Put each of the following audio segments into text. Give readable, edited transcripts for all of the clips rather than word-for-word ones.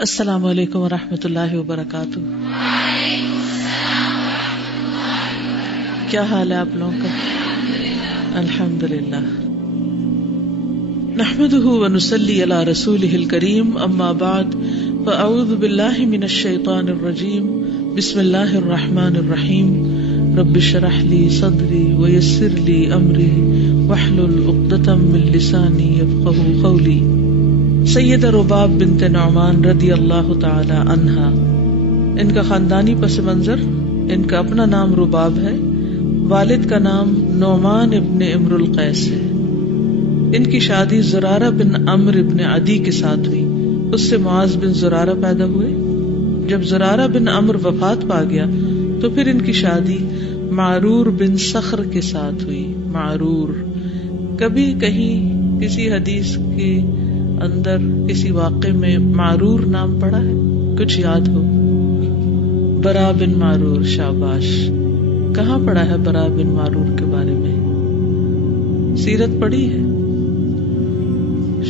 السلام علیکم ورحمۃ اللہ وبرکاتہ. کیا حال ہے آپ لوگوں کا؟ الحمدللہ. نحمده ونصلی علی رسولہ الکریم، اما بعد فاعوذ باللہ من الشیطان الرجیم. بسم اللہ الرحمن الرحیم. رب اشرح لی صدری ویسر لی امری واحلل عقدۃ من لسانی یفقہوا قولی. سیدہ رباب بنت نعمان رضی اللہ تعالی عنہا، ان کا خاندانی پس منظر، ان کا اپنا نام رباب ہے، والد کا نام نعمان ابن امر القیس ہے. ان کی شادی زرارہ بن عمرو بن عدی کے ساتھ ہوئی. اس سے معاذ بن زرارہ پیدا ہوئے. جب زرارہ بن عمرو وفات پا گیا تو پھر ان کی شادی معرور بن صخر کے ساتھ ہوئی. معرور، کبھی کہیں کسی حدیث کے اندر کسی واقعے میں معرور نام پڑا ہے؟ کچھ یاد ہو؟ برا بن معرور. شاباش. کہاں پڑھا ہے برا بن معرور کے بارے میں؟ سیرت پڑھی ہے؟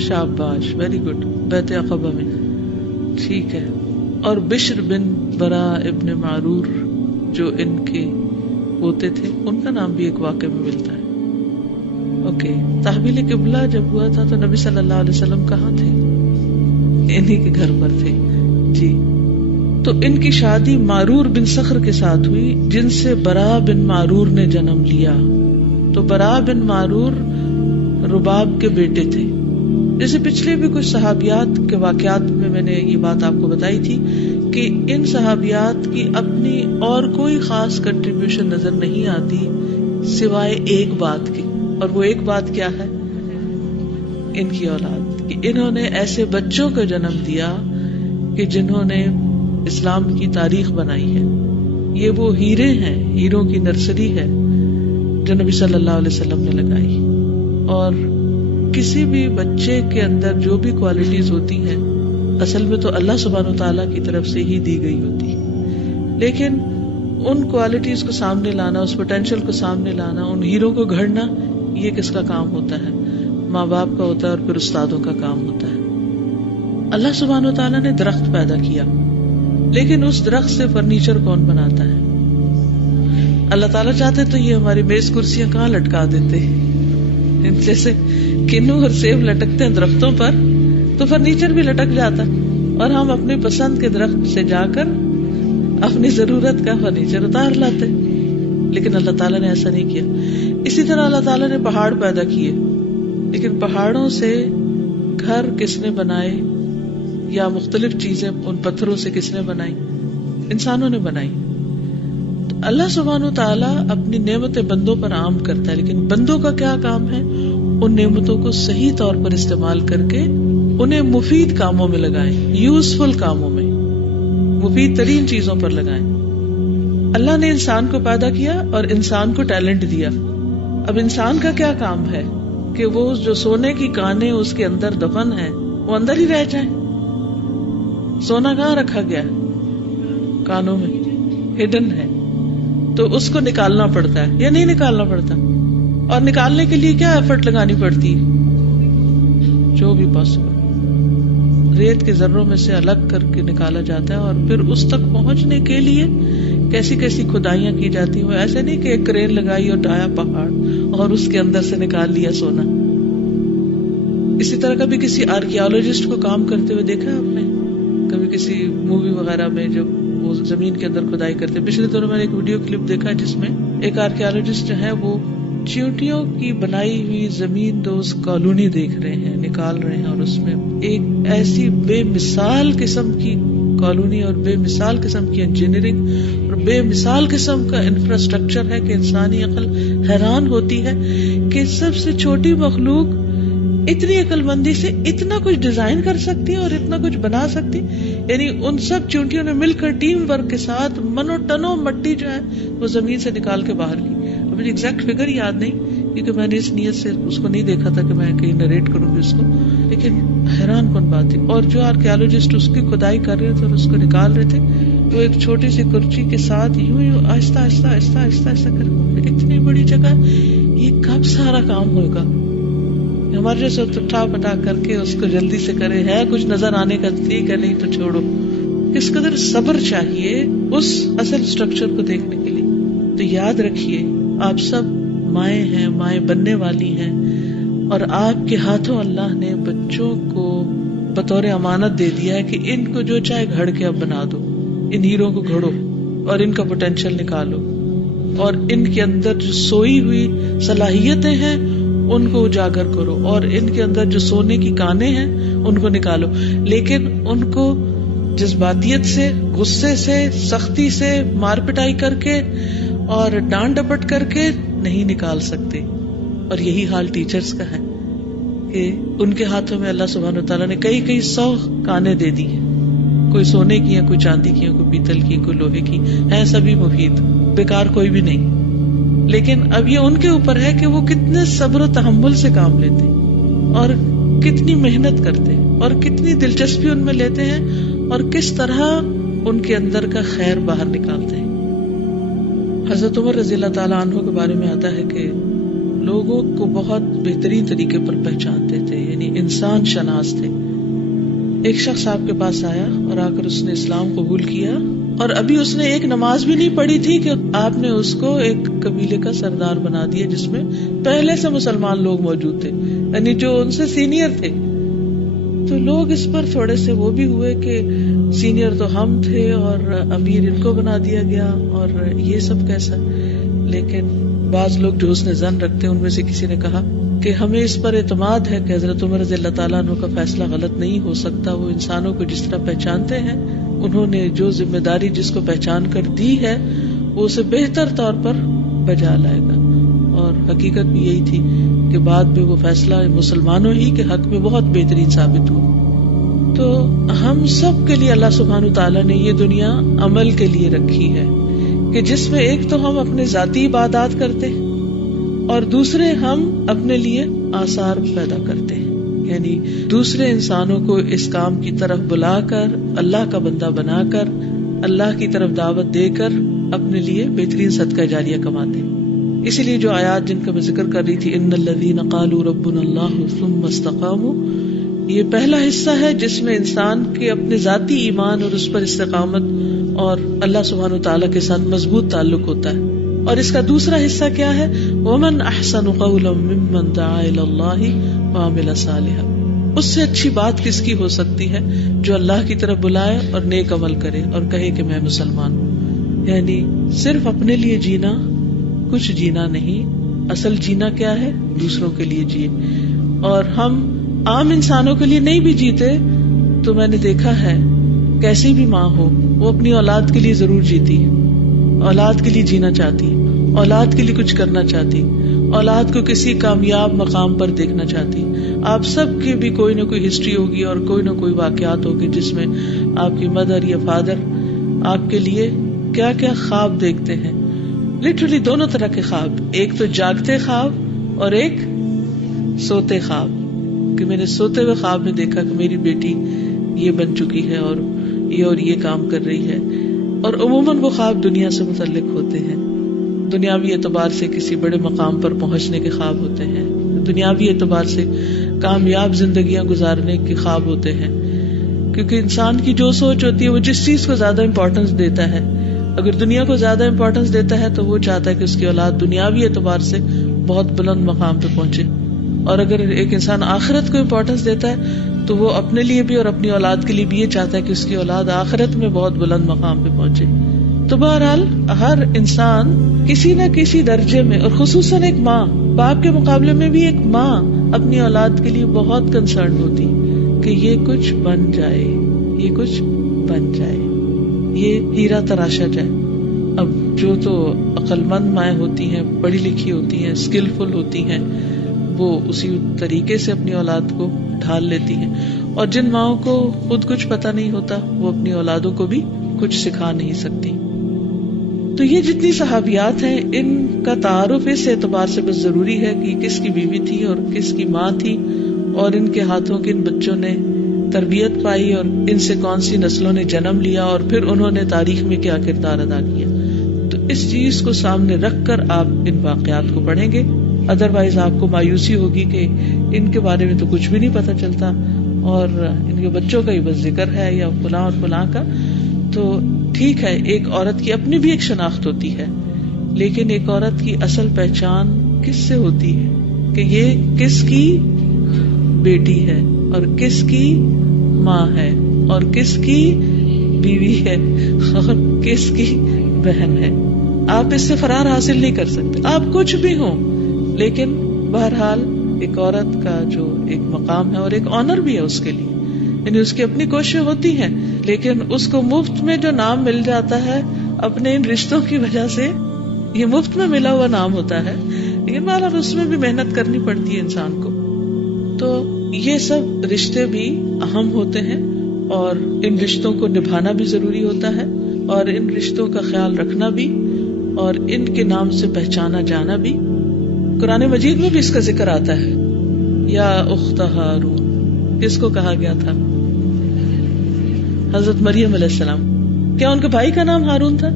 شاباش، ویری گڈ. بیت عقبہ میں. ٹھیک ہے. اور بشر بن برا ابن معرور جو ان کے ہوتے تھے، ان کا نام بھی ایک واقعے میں ملتا ہے. اوکے. تحویل قبلہ جب ہوا تھا تو نبی صلی اللہ علیہ وسلم کہاں تھے؟ انہی کے گھر پر تھے. جی. تو ان کی شادی معرور بن صخر کے ساتھ ہوئی، جن سے برا بن معرور نے جنم لیا. تو برا بن معرور رباب کے بیٹے تھے. جیسے پچھلے بھی کچھ صحابیات کے واقعات میں نے یہ بات آپ کو بتائی تھی کہ ان صحابیات کی اپنی اور کوئی خاص کنٹریبیوشن نظر نہیں آتی سوائے ایک بات کی. اور وہ ایک بات کیا ہے؟ ان کی اولاد، کہ انہوں نے ایسے بچوں کو جنم دیا کہ جنہوں نے اسلام کی تاریخ بنائی ہے. یہ وہ ہیرے ہیں، ہیروں کی نرسری ہے جو نبی صلی اللہ علیہ وسلم نے لگائی. اور کسی بھی بچے کے اندر جو بھی کوالٹیز ہوتی ہیں اصل میں تو اللہ سبحانہ وتعالیٰ کی طرف سے ہی دی گئی ہوتی، لیکن ان کوالٹیز کو سامنے لانا، اس پوٹینشیل کو سامنے لانا، ان ہیروں کو گھڑنا، یہ کس کا کام ہوتا ہے؟ ماں باپ کا ہوتا ہے اور پھر استادوں کا کام ہوتا ہے. اللہ سبحانہ وتعالیٰ نے درخت پیدا کیا، لیکن اس درخت سے فرنیچر کون بناتا ہے؟ اللہ تعالیٰ چاہتے تو یہ ہماری میز کرسیاں کہاں لٹکا دیتے. جیسے کنو اور سیب لٹکتے ہیں درختوں پر تو فرنیچر بھی لٹک جاتا، اور ہم اپنی پسند کے درخت سے جا کر اپنی ضرورت کا فرنیچر اتار لاتے. لیکن اللہ تعالیٰ نے ایسا نہیں کیا. اسی طرح اللہ تعالیٰ نے پہاڑ پیدا کیے، لیکن پہاڑوں سے گھر کس نے بنائے یا مختلف چیزیں ان پتھروں سے کس نے بنائی؟ انسانوں نے بنائی. تو اللہ سبحانہ وتعالیٰ اپنی نعمتیں بندوں پر عام کرتا ہے، لیکن بندوں کا کیا کام ہے؟ ان نعمتوں کو صحیح طور پر استعمال کر کے انہیں مفید کاموں میں لگائیں، یوزفل کاموں میں، مفید ترین چیزوں پر لگائیں. اللہ نے انسان کو پیدا کیا اور انسان کو ٹیلنٹ دیا. اب انسان کا کیا کام ہے کہ وہ جو سونے کی کانیں اس کے اندر دفن ہیں وہ اندر ہی رہ جائیں. سونا کہاں رکھا گیا؟ کانوں میں، ہڈن ہے. تو اس کو نکالنا پڑتا ہے یا نہیں نکالنا پڑتا؟ اور نکالنے کے لیے کیا ایفرٹ لگانی پڑتی ہے؟ جو بھی پاسبل. ریت کے ذروں میں سے الگ کر کے نکالا جاتا ہے، اور پھر اس تک پہنچنے کے لیے کیسی کیسی کھدائیاں کی جاتی ہیں. ایسے نہیں کہ ایک کرین لگائی اور ڈایا پہاڑ اور اس کے اندر سے نکال لیا سونا. اسی طرح کبھی کسی آرکیالوجسٹ کو کام کرتے ہوئے دیکھا آپ نے؟ کبھی کسی مووی وغیرہ میں جب وہ زمین کے اندر کھدائی کرتے. پچھلے دنوں میں نے ایک ویڈیو کلپ دیکھا جس میں ایک آرکیالوجسٹ جو ہے وہ چیونٹیوں کی بنائی ہوئی زمین دوز کالونی دیکھ رہے ہیں، نکال رہے ہیں، اور اس میں ایک ایسی بے مثال قسم کی کالونی اور بے مثال قسم کی انجینئرنگ اور بے مثال قسم کا انفراسٹرکچر ہے کہ انسانی عقل حیران ہوتی ہے کہ سب سے چھوٹی مخلوق اتنی عقل مندی سے اتنا کچھ ڈیزائن کر سکتی ہے اور اتنا کچھ بنا سکتی. یعنی ان سب چونٹیوں نے مل کر ٹیم ورک کے ساتھ منو ٹنوں مٹی جو ہے وہ زمین سے نکال کے باہر کی. مجھے ایگزیکٹ فگر یاد نہیں کیونکہ میں نے اس نیت سے اس کو نہیں دیکھا تھا کہ میں کہیں نریٹ کروں گی اس کو، لیکن حیران کن بات تھی. اور جو آرکیالوجسٹ اس کی کھدائی کر رہے تھے اور اس کو نکال رہے تھے، وہ ایک چھوٹی سی کرچی کے ساتھ یوں آہستہ آہستہ آہستہ آہستہ آہستہ کر اتنی بڑی جگہ یہ کب سارا کام ہوگا. ہمارے جیسے اٹھا پٹا کر کے اس کو جلدی سے کرے، ہے کچھ نظر آنے کا ٹھیک ہے، نہیں تو چھوڑو. کس قدر صبر چاہیے اس اصل اسٹرکچر کو دیکھنے کے لیے. تو یاد رکھیے آپ سب مائیں ہیں، مائیں بننے والی ہیں، اور آپ کے ہاتھوں اللہ نے بچوں کو بطور امانت دے دیا ہے کہ ان کو جو چاہے گھڑ کے اب بنا دو، ان ہیروں کو گھڑو اور ان کا پوٹینشیل نکالو، اور ان کے اندر جو سوئی ہوئی صلاحیتیں ہیں ان کو اجاگر کرو، اور ان کے اندر جو سونے کی کانیں ہیں ان کو نکالو. لیکن ان کو جذباتیت سے، غصے سے، سختی سے، مار پٹائی کر کے اور ڈانٹ ڈپٹ کر کے نہیں نکال سکتے. اور یہی حال ٹیچرز کا ہے کہ ان کے ہاتھوں میں اللہ سبحانہ وتعالیٰ نے کئی 100 کانیں دے دی ہیں، کوئی سونے کی ہیں، کوئی چاندی کی ہیں، کوئی پیتل کی، کوئی لوہے کی ہیں، سبھی مفید، بیکار کوئی بھی نہیں. لیکن اب یہ ان کے اوپر ہے کہ وہ کتنے صبر و تحمل سے کام لیتے ہیں، اور کتنی محنت کرتے ہیں، اور کتنی دلچسپی ان میں لیتے ہیں، اور کس طرح ان کے اندر کا خیر باہر نکالتے ہیں. حضرت عمر رضی اللہ تعالیٰ عنہ کے بارے میں آتا ہے کہ لوگوں کو بہت بہترین طریقے پر پہچانتے تھے، یعنی انسان شناس تھے. ایک شخص آپ کے پاس آیا اور آ کر اس نے اسلام قبول کیا، اور ابھی اس نے ایک نماز بھی نہیں پڑھی تھی کہ آپ نے اس کو ایک قبیلے کا سردار بنا دیا جس میں پہلے سے مسلمان لوگ موجود تھے، یعنی جو ان سے سینئر تھے. تو لوگ اس پر تھوڑے سے وہ بھی ہوئے کہ سینئر تو ہم تھے اور امیر ان کو بنا دیا گیا، اور یہ سب کیسا. لیکن بعض لوگ جو حسن ظن رکھتے ہیں ان میں سے کسی نے کہا کہ ہمیں اس پر اعتماد ہے کہ حضرت عمر رضی اللہ تعالیٰ عنہ کا فیصلہ غلط نہیں ہو سکتا. وہ انسانوں کو جس طرح پہچانتے ہیں، انہوں نے جو ذمہ داری جس کو پہچان کر دی ہے وہ اسے بہتر طور پر بجا لائے گا. اور حقیقت بھی یہی تھی کہ بعد میں وہ فیصلہ مسلمانوں ہی کے حق میں بہت بہترین ثابت ہوا. تو ہم سب کے لیے اللہ سبحانہ تعالیٰ نے یہ دنیا عمل کے لیے رکھی ہے کہ جس میں ایک تو ہم اپنے ذاتی عبادات کرتے ہیں، اور دوسرے ہم اپنے لیے آثار پیدا کرتے ہیں، یعنی دوسرے انسانوں کو اس کام کی طرف بلا کر، اللہ کا بندہ بنا کر، اللہ کی طرف دعوت دے کر اپنے لیے بہترین صدقہ جاریہ کماتے ہیں. اسی لیے جو آیات جن کا میں ذکر کر رہی تھی، ان الذین قالوا ربنا اللہ ثم استقاموا، یہ پہلا حصہ ہے جس میں انسان کے اپنے ذاتی ایمان اور اس پر استقامت اور اللہ سبحانہ وتعالیٰ کے ساتھ مضبوط تعلق ہوتا ہے. اور اس کا دوسرا حصہ کیا ہے؟ وَمَنْ أَحْسَنُ قَوْلًا مِّمَّنْ دَعَا إِلَى اللَّهِ وَعَمِلَ صَالِحًا، اس سے اچھی بات کس کی ہو سکتی ہے جو اللہ کی طرف بلائے اور نیک عمل کرے اور کہے کہ میں مسلمان ہوں. یعنی صرف اپنے لیے جینا کچھ جینا نہیں، اصل جینا کیا ہے؟ دوسروں کے لیے جیے. اور ہم عام انسانوں کے لیے نہیں بھی جیتے تو میں نے دیکھا ہے کیسی بھی ماں ہو وہ اپنی اولاد کے لیے ضرور جیتی، اولاد کے لیے جینا چاہتی، اولاد کے لیے کچھ کرنا چاہتی، اولاد کو کسی کامیاب مقام پر دیکھنا چاہتی. آپ سب کی بھی کوئی نہ کوئی ہسٹری ہوگی اور کوئی نہ کوئی واقعات ہوگی جس میں آپ کی مدر یا فادر آپ کے لیے کیا کیا خواب دیکھتے ہیں. لٹرلی دونوں طرح کے خواب، ایک تو جاگتے خواب اور ایک سوتے خواب. کہ میں نے سوتے ہوئے خواب میں دیکھا کہ میری بیٹی یہ بن چکی ہے اور یہ کام کر رہی ہے. اور عموماً وہ خواب دنیا سے متعلق ہوتے ہیں، دنیاوی اعتبار سے کسی بڑے مقام پر پہنچنے کے خواب ہوتے ہیں، دنیاوی اعتبار سے کامیاب زندگیاں گزارنے کے خواب ہوتے ہیں. کیونکہ انسان کی جو سوچ ہوتی ہے وہ جس چیز کو زیادہ امپورٹنس دیتا ہے، اگر دنیا کو زیادہ امپورٹنس دیتا ہے تو وہ چاہتا ہے کہ اس کی اولاد دنیاوی اعتبار سے بہت بلند مقام پہ پہنچے. اور اگر ایک انسان آخرت کو امپورٹنس دیتا ہے تو وہ اپنے لیے بھی اور اپنی اولاد کے لیے بھی یہ چاہتا ہے کہ اس کی اولاد آخرت میں بہت بلند مقام پہ پہنچے. تو بہرحال ہر انسان کسی نہ کسی درجے میں، اور خصوصاً ایک ماں، باپ کے مقابلے میں بھی ایک ماں اپنی اولاد کے لیے بہت کنسرن ہوتی کہ یہ کچھ بن جائے، یہ کچھ بن جائے، یہ ہیرا تراشا جائے. اب جو تو عقل مند مائیں ہوتی ہیں، پڑھی لکھی ہوتی ہیں، اسکلفل ہوتی ہیں، وہ اسی طریقے سے اپنی اولاد کو ڈھال لیتی ہیں. اور جن ماؤں کو خود کچھ پتا نہیں ہوتا وہ اپنی اولادوں کو بھی کچھ سکھا نہیں سکتی. تو یہ جتنی صحابیات ہیں ان کا تعارف اس اعتبار سے بس ضروری ہے کہ کس کی بیوی تھی اور کس کی ماں تھی، اور ان کے ہاتھوں کن بچوں نے تربیت پائی، اور ان سے کون سی نسلوں نے جنم لیا، اور پھر انہوں نے تاریخ میں کیا کردار ادا کیا. تو اس چیز کو سامنے رکھ کر آپ ان واقعات کو پڑھیں گے. ادروائز آپ کو مایوسی ہوگی کہ ان کے بارے میں تو کچھ بھی نہیں پتہ چلتا اور ان کے بچوں کا ہی بس ذکر ہے یا فلاں اور فلاں کا. تو ٹھیک ہے، ایک عورت کی اپنی بھی ایک شناخت ہوتی ہے، لیکن ایک عورت کی اصل پہچان کس سے ہوتی ہے کہ یہ کس کی بیٹی ہے اور کس کی ماں ہے اور کس کی بیوی ہے اور کس کی بہن ہے. آپ اس سے فرار حاصل نہیں کر سکتے، آپ کچھ بھی ہوں، لیکن بہرحال ایک عورت کا جو ایک مقام ہے اور ایک آنر بھی ہے اس کے لیے، یعنی اس کی اپنی کوششیں ہوتی ہیں، لیکن اس کو مفت میں جو نام مل جاتا ہے اپنے ان رشتوں کی وجہ سے، یہ مفت میں ملا ہوا نام ہوتا ہے، لیکن بہرحال اس میں بھی محنت کرنی پڑتی ہے انسان کو. تو یہ سب رشتے بھی اہم ہوتے ہیں اور ان رشتوں کو نبھانا بھی ضروری ہوتا ہے اور ان رشتوں کا خیال رکھنا بھی اور ان کے نام سے پہچانا جانا بھی. قرآن مجید میں بھی اس کا ذکر آتا ہے. یا اخت ہارون، کس کو کہا گیا تھا؟ حضرت مریم علیہ السلام. کیا ان کے بھائی کا نام ہارون تھا؟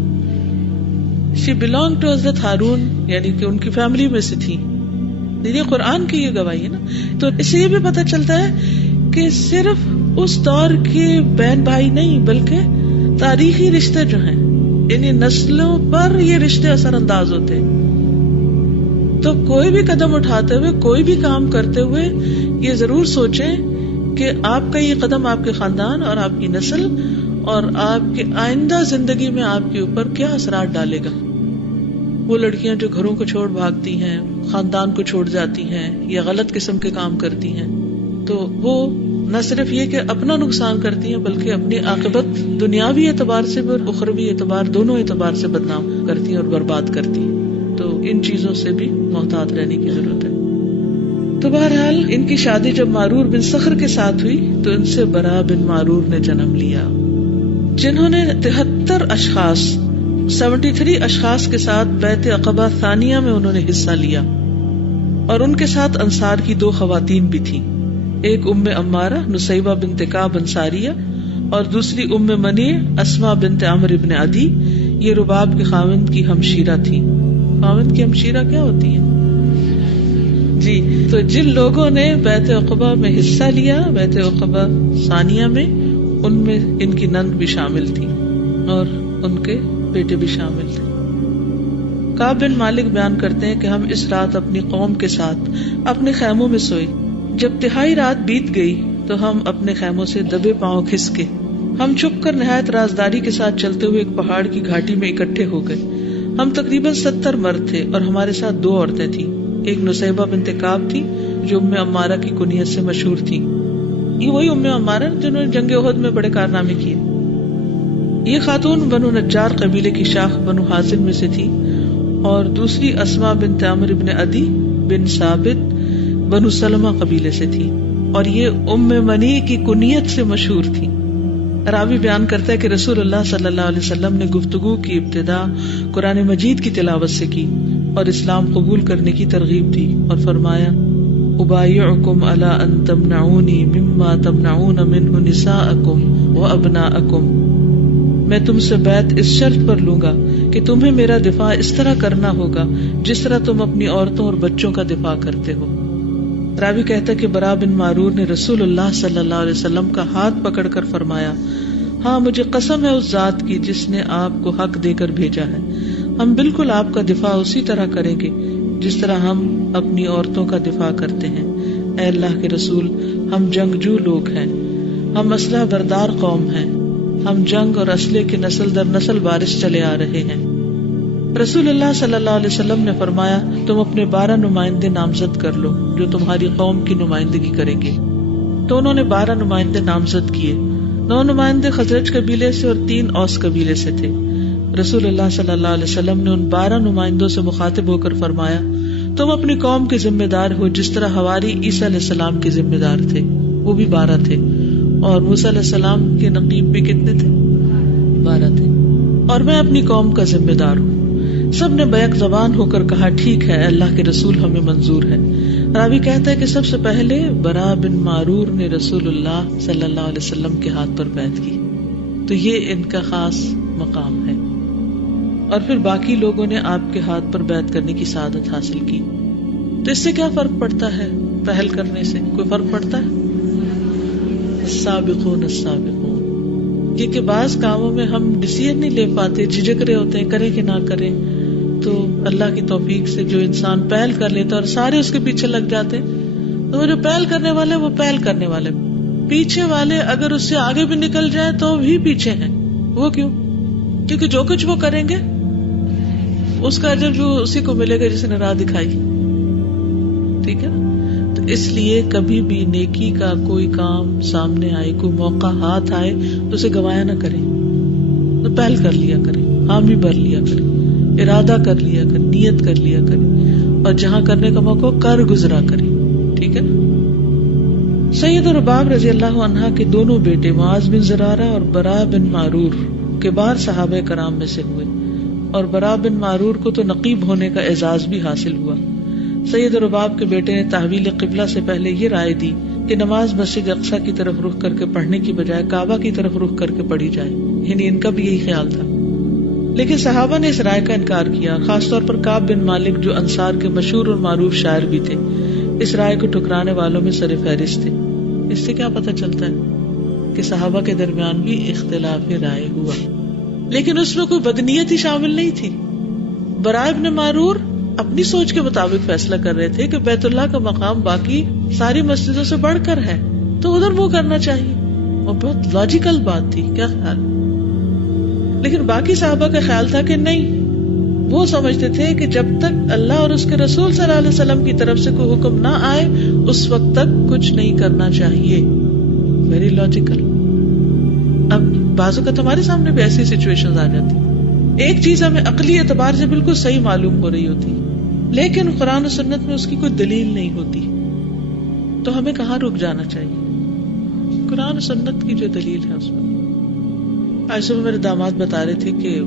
شی بلانگ ٹو حضرت ہارون، یعنی کہ ان کی فیملی میں سے تھی. یہ قرآن کی یہ گواہی ہے نا. تو اس سے یہ بھی پتہ چلتا ہے کہ صرف اس دور کے بہن بھائی نہیں بلکہ تاریخی رشتے جو ہیں، یعنی نسلوں پر یہ رشتے اثر انداز ہوتے ہیں. تو کوئی بھی قدم اٹھاتے ہوئے، کوئی بھی کام کرتے ہوئے یہ ضرور سوچیں کہ آپ کا یہ قدم آپ کے خاندان اور آپ کی نسل اور آپ کے آئندہ زندگی میں آپ کے اوپر کیا اثرات ڈالے گا. وہ لڑکیاں جو گھروں کو چھوڑ بھاگتی ہیں، خاندان کو چھوڑ جاتی ہیں یا غلط قسم کے کام کرتی ہیں، تو وہ نہ صرف یہ کہ اپنا نقصان کرتی ہیں بلکہ اپنی عاقبت دنیاوی اعتبار سے اور اخروی اعتبار، دونوں اعتبار سے بدنام کرتی ہیں اور برباد کرتی ہیں. تو ان چیزوں سے بھی محتاط رہنے کی ضرورت ہے. تو بہرحال ان کی شادی جب معرور بن صخر کے ساتھ ہوئی تو ان سے برا بن معرور نے جنم لیا، جنہوں نے 73 اشخاص کے ساتھ بیعت عقبہ ثانیہ میں انہوں نے حصہ لیا، اور ان کے ساتھ انصار کی 2 خواتین بھی تھیں. ایک ام عمارہ نصیبہ بنت کعب انصاریہ اور دوسری ام منیع اسماء بنت عمرو بن عدی. یہ رباب کے خاوند کی ہمشیرہ تھی. خاوند کی ہمشیرہ کیا ہوتی ہے جی؟ تو جن لوگوں نے بیعت عقبہ میں حصہ لیا، بیعت عقبہ ثانیہ میں، ان میں ان کی نند بھی شامل تھی اور ان کے بیٹے بھی شامل تھے. کعب بن مالک بیان کرتے ہیں کہ ہم اس رات اپنی قوم کے ساتھ اپنے خیموں میں سوئے. جب تہائی رات بیت گئی تو ہم اپنے خیموں سے دبے پاؤں کھسکے ہم چھپ کر نہایت رازداری کے ساتھ چلتے ہوئے ایک پہاڑ کی گھاٹی میں اکٹھے ہو گئے. ہم تقریباً 70 مرد تھے اور ہمارے ساتھ 2 عورتیں تھیں. ایک نصیبہ بنت کعب تھی جو ام عمارہ کی کنیت سے مشہور تھی. یہ وہی ام عمارہ جنہوں نے جنگ احد میں بڑے کارنامے کیے. یہ خاتون بنو نجار قبیلے کی شاخ بنو حازم میں سے تھی، اور دوسری اسماء بنت عمرو بن عدی بن ثابت بنو سلمہ قبیلے سے تھی، اور یہ ام منی کی کنیت سے مشہور تھی. راوی بیان کرتا ہے کہ رسول اللہ صلی اللہ علیہ وسلم نے گفتگو کی ابتدا قرآن مجید کی تلاوت سے کی اور اسلام قبول کرنے کی ترغیب دی اور فرمایا: ابایعکم علی ان تمنعونی مما تمنعون منہ نساءکم وابناءکم. میں تم سے بیعت اس شرط پر لوں گا کہ تمہیں میرا دفاع اس طرح کرنا ہوگا جس طرح تم اپنی عورتوں اور بچوں کا دفاع کرتے ہو. راوی کہتا ہے کہ برا بن معرور نے رسول اللہ صلی اللہ علیہ وسلم کا ہاتھ پکڑ کر فرمایا: ہاں، مجھے قسم ہے اس ذات کی جس نے آپ کو حق دے کر بھیجا ہے، ہم بالکل آپ کا دفاع اسی طرح کریں گے جس طرح ہم اپنی عورتوں کا دفاع کرتے ہیں. اے اللہ کے رسول، ہم جنگجو لوگ ہیں، ہم اسلحہ بردار قوم ہیں، ہم جنگ اور اسلحے کے نسل در نسل وارث چلے آ رہے ہیں. رسول اللہ صلی اللہ علیہ وسلم نے فرمایا: تم اپنے 12 نمائندے نامزد کر لو جو تمہاری قوم کی نمائندگی کریں گے. تو انہوں نے 12 نمائندے نامزد کیے. 9 نمائندے خزرج قبیلے سے اور 3 اوس قبیلے سے تھے. رسول اللہ صلی اللہ علیہ وسلم نے ان 12 نمائندوں سے مخاطب ہو کر فرمایا: تم اپنی قوم کے ذمہ دار ہو جس طرح حواری عیسیٰ علیہ السلام کے ذمہ دار تھے، وہ بھی 12 تھے، اور موسیٰ علیہ السلام کے نقیب بھی کتنے تھے؟ 12 تھے. اور میں اپنی قوم کا ذمہ دار ہوں. سب نے بیک زبان ہو کر کہا: ٹھیک ہے اللہ کے رسول، ہمیں منظور ہے. راوی کہتا ہے کہ سب سے پہلے برا بن معرور نے رسول اللہ صلی اللہ علیہ وسلم کے ہاتھ پر بیعت کی. تو یہ ان کا خاص مقام ہے. اور پھر باقی لوگوں نے آپ کے ہاتھ پر بیعت کرنے کی سعادت حاصل کی. تو اس سے کیا فرق پڑتا ہے؟ پہل کرنے سے کوئی فرق پڑتا ہے؟ السابقون السابقون، یہ کہ بعض کاموں میں ہم ڈیسیژن نہیں لے پاتے، جھجک رہے ہوتے ہیں کریں کہ نہ کریں، تو اللہ کی توفیق سے جو انسان پہل کر لیتا اور سارے اس کے پیچھے لگ جاتے ہیں، تو وہ جو پہل کرنے والے وہ پہل کرنے والے، پیچھے والے اگر اس سے آگے بھی نکل جائے تو بھی پیچھے ہیں. وہ کیوں؟ کیونکہ جو کچھ وہ کریں گے اس کا اجر جو اسی کو ملے گا جس نے راہ دکھائی. ٹھیک ہے نا؟ تو اس لیے کبھی بھی نیکی کا کوئی کام سامنے آئے، کوئی موقع ہاتھ آئے تو اسے گوایا نہ کریں، تو پہل کر لیا کریں، حامی بھر لیا کریں، ارادہ کر لیا کریں، نیت کر لیا کریں، اور جہاں کرنے کا موقع کر گزرا کریں. ٹھیک ہے نا؟ سید رباب رضی اللہ عنہ کے دونوں بیٹے معاذ بن زرارہ اور برا بن معرور کبار صحابہ کرام میں سے ہوئے، اور برا بن معرور کو تو نقیب ہونے کا اعزاز بھی حاصل ہوا. سید رباب کے بیٹے نے تحویل قبلہ سے پہلے یہ رائے دی کہ نماز مسجد اقصی کی طرف رخ کر کے پڑھنے کی بجائے کعبہ کی طرف رخ کر کے پڑھی جائے، یعنی ان کا بھی یہی خیال تھا. لیکن صحابہ نے اس رائے کا انکار کیا، خاص طور پر کعب بن مالک جو انصار کے مشہور اور معروف شاعر بھی تھے، اس رائے کو ٹکرانے والوں میں سر فہرست تھے. اس سے کیا پتہ چلتا ہے کہ صحابہ کے درمیان بھی اختلاف رائے ہوا، لیکن اس میں کوئی بدنیت ہی شامل نہیں تھی. برائے بن معرور اپنی سوچ کے مطابق فیصلہ کر رہے تھے کہ بیت اللہ کا مقام باقی ساری مسجدوں سے بڑھ کر ہے، تو ادھر وہ کرنا چاہیے، اور بہت لاجیکل بات تھی. کیا خیال؟ لیکن باقی صحابہ کا خیال تھا کہ نہیں، وہ سمجھتے تھے کہ جب تک اللہ اور اس کے رسول صلی اللہ علیہ وسلم کی طرف سے کوئی حکم نہ آئے اس وقت تک کچھ نہیں کرنا چاہیے. Very logical. اب بعض اوقات ہمارے سامنے بھی ایسی سچویشن آ جاتی، ایک چیز ہمیں عقلی اعتبار سے بالکل صحیح معلوم ہو رہی ہوتی لیکن قرآن و سنت میں اس کی کوئی دلیل نہیں ہوتی، تو ہمیں کہاں رک جانا چاہیے؟ قرآن و سنت کی جو دلیل ہے اس میں. آج صبح میرے داماد بتا رہے تھے کہ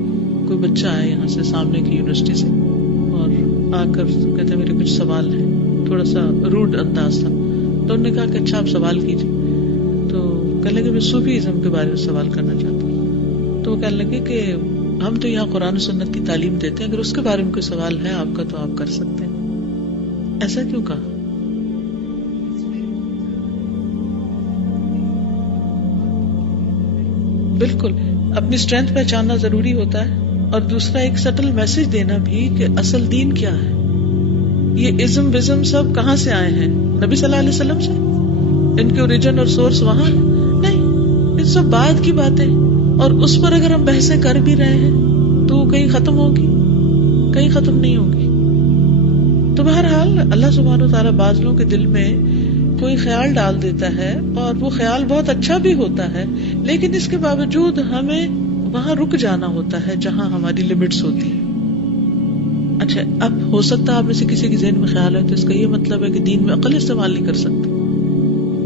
کوئی بچہ آیا یہاں سے سامنے کی یونیورسٹی سے، اور آ کر کہتے میرے کچھ سوال ہیں، تھوڑا سا روڈ انداز تھا، تو انہوں نے کہا کہ اچھا آپ سوال کیجیے. تو کہنے لگے میں صوفیزم کے بارے میں سوال کرنا چاہتا ہوں. تو وہ کہنے لگے کہ ہم تو یہاں قرآن و سنت کی تعلیم دیتے ہیں، اگر اس کے بارے میں کوئی سوال ہے آپ کا تو آپ کر سکتے ہیں. ایسا کیوں کہا؟ بالکل اپنی اسٹرینتھ پہچاننا ضروری ہوتا ہے، اور دوسرا ایک سٹل میسج دینا بھی کہ اصل دین کیا ہے. یہ ازم وزم سب کہاں سے آئے ہیں؟ نبی صلی اللہ علیہ وسلم سے؟ ان کے اوریجن اور سورس وہاں نہیں، یہ سب بعد کی باتیں، اور اس پر اگر ہم بحثیں کر بھی رہے ہیں تو وہ کہیں ختم ہوگی؟ کہیں ختم نہیں ہوگی. تو بہرحال اللہ سبحانہ و تعالیٰ بعض لوگوں کے دل میں کوئی خیال ڈال دیتا ہے، اور وہ خیال بہت اچھا بھی ہوتا ہے، لیکن اس کے باوجود ہمیں وہاں رک جانا ہوتا ہے جہاں ہماری لمٹس ہوتی ہیں. اچھا، اب ہو سکتا ہے آپ میں سے کسی کے ذہن میں خیال ہے تو اس کا یہ مطلب ہے کہ دین میں عقل استعمال نہیں کر سکتے.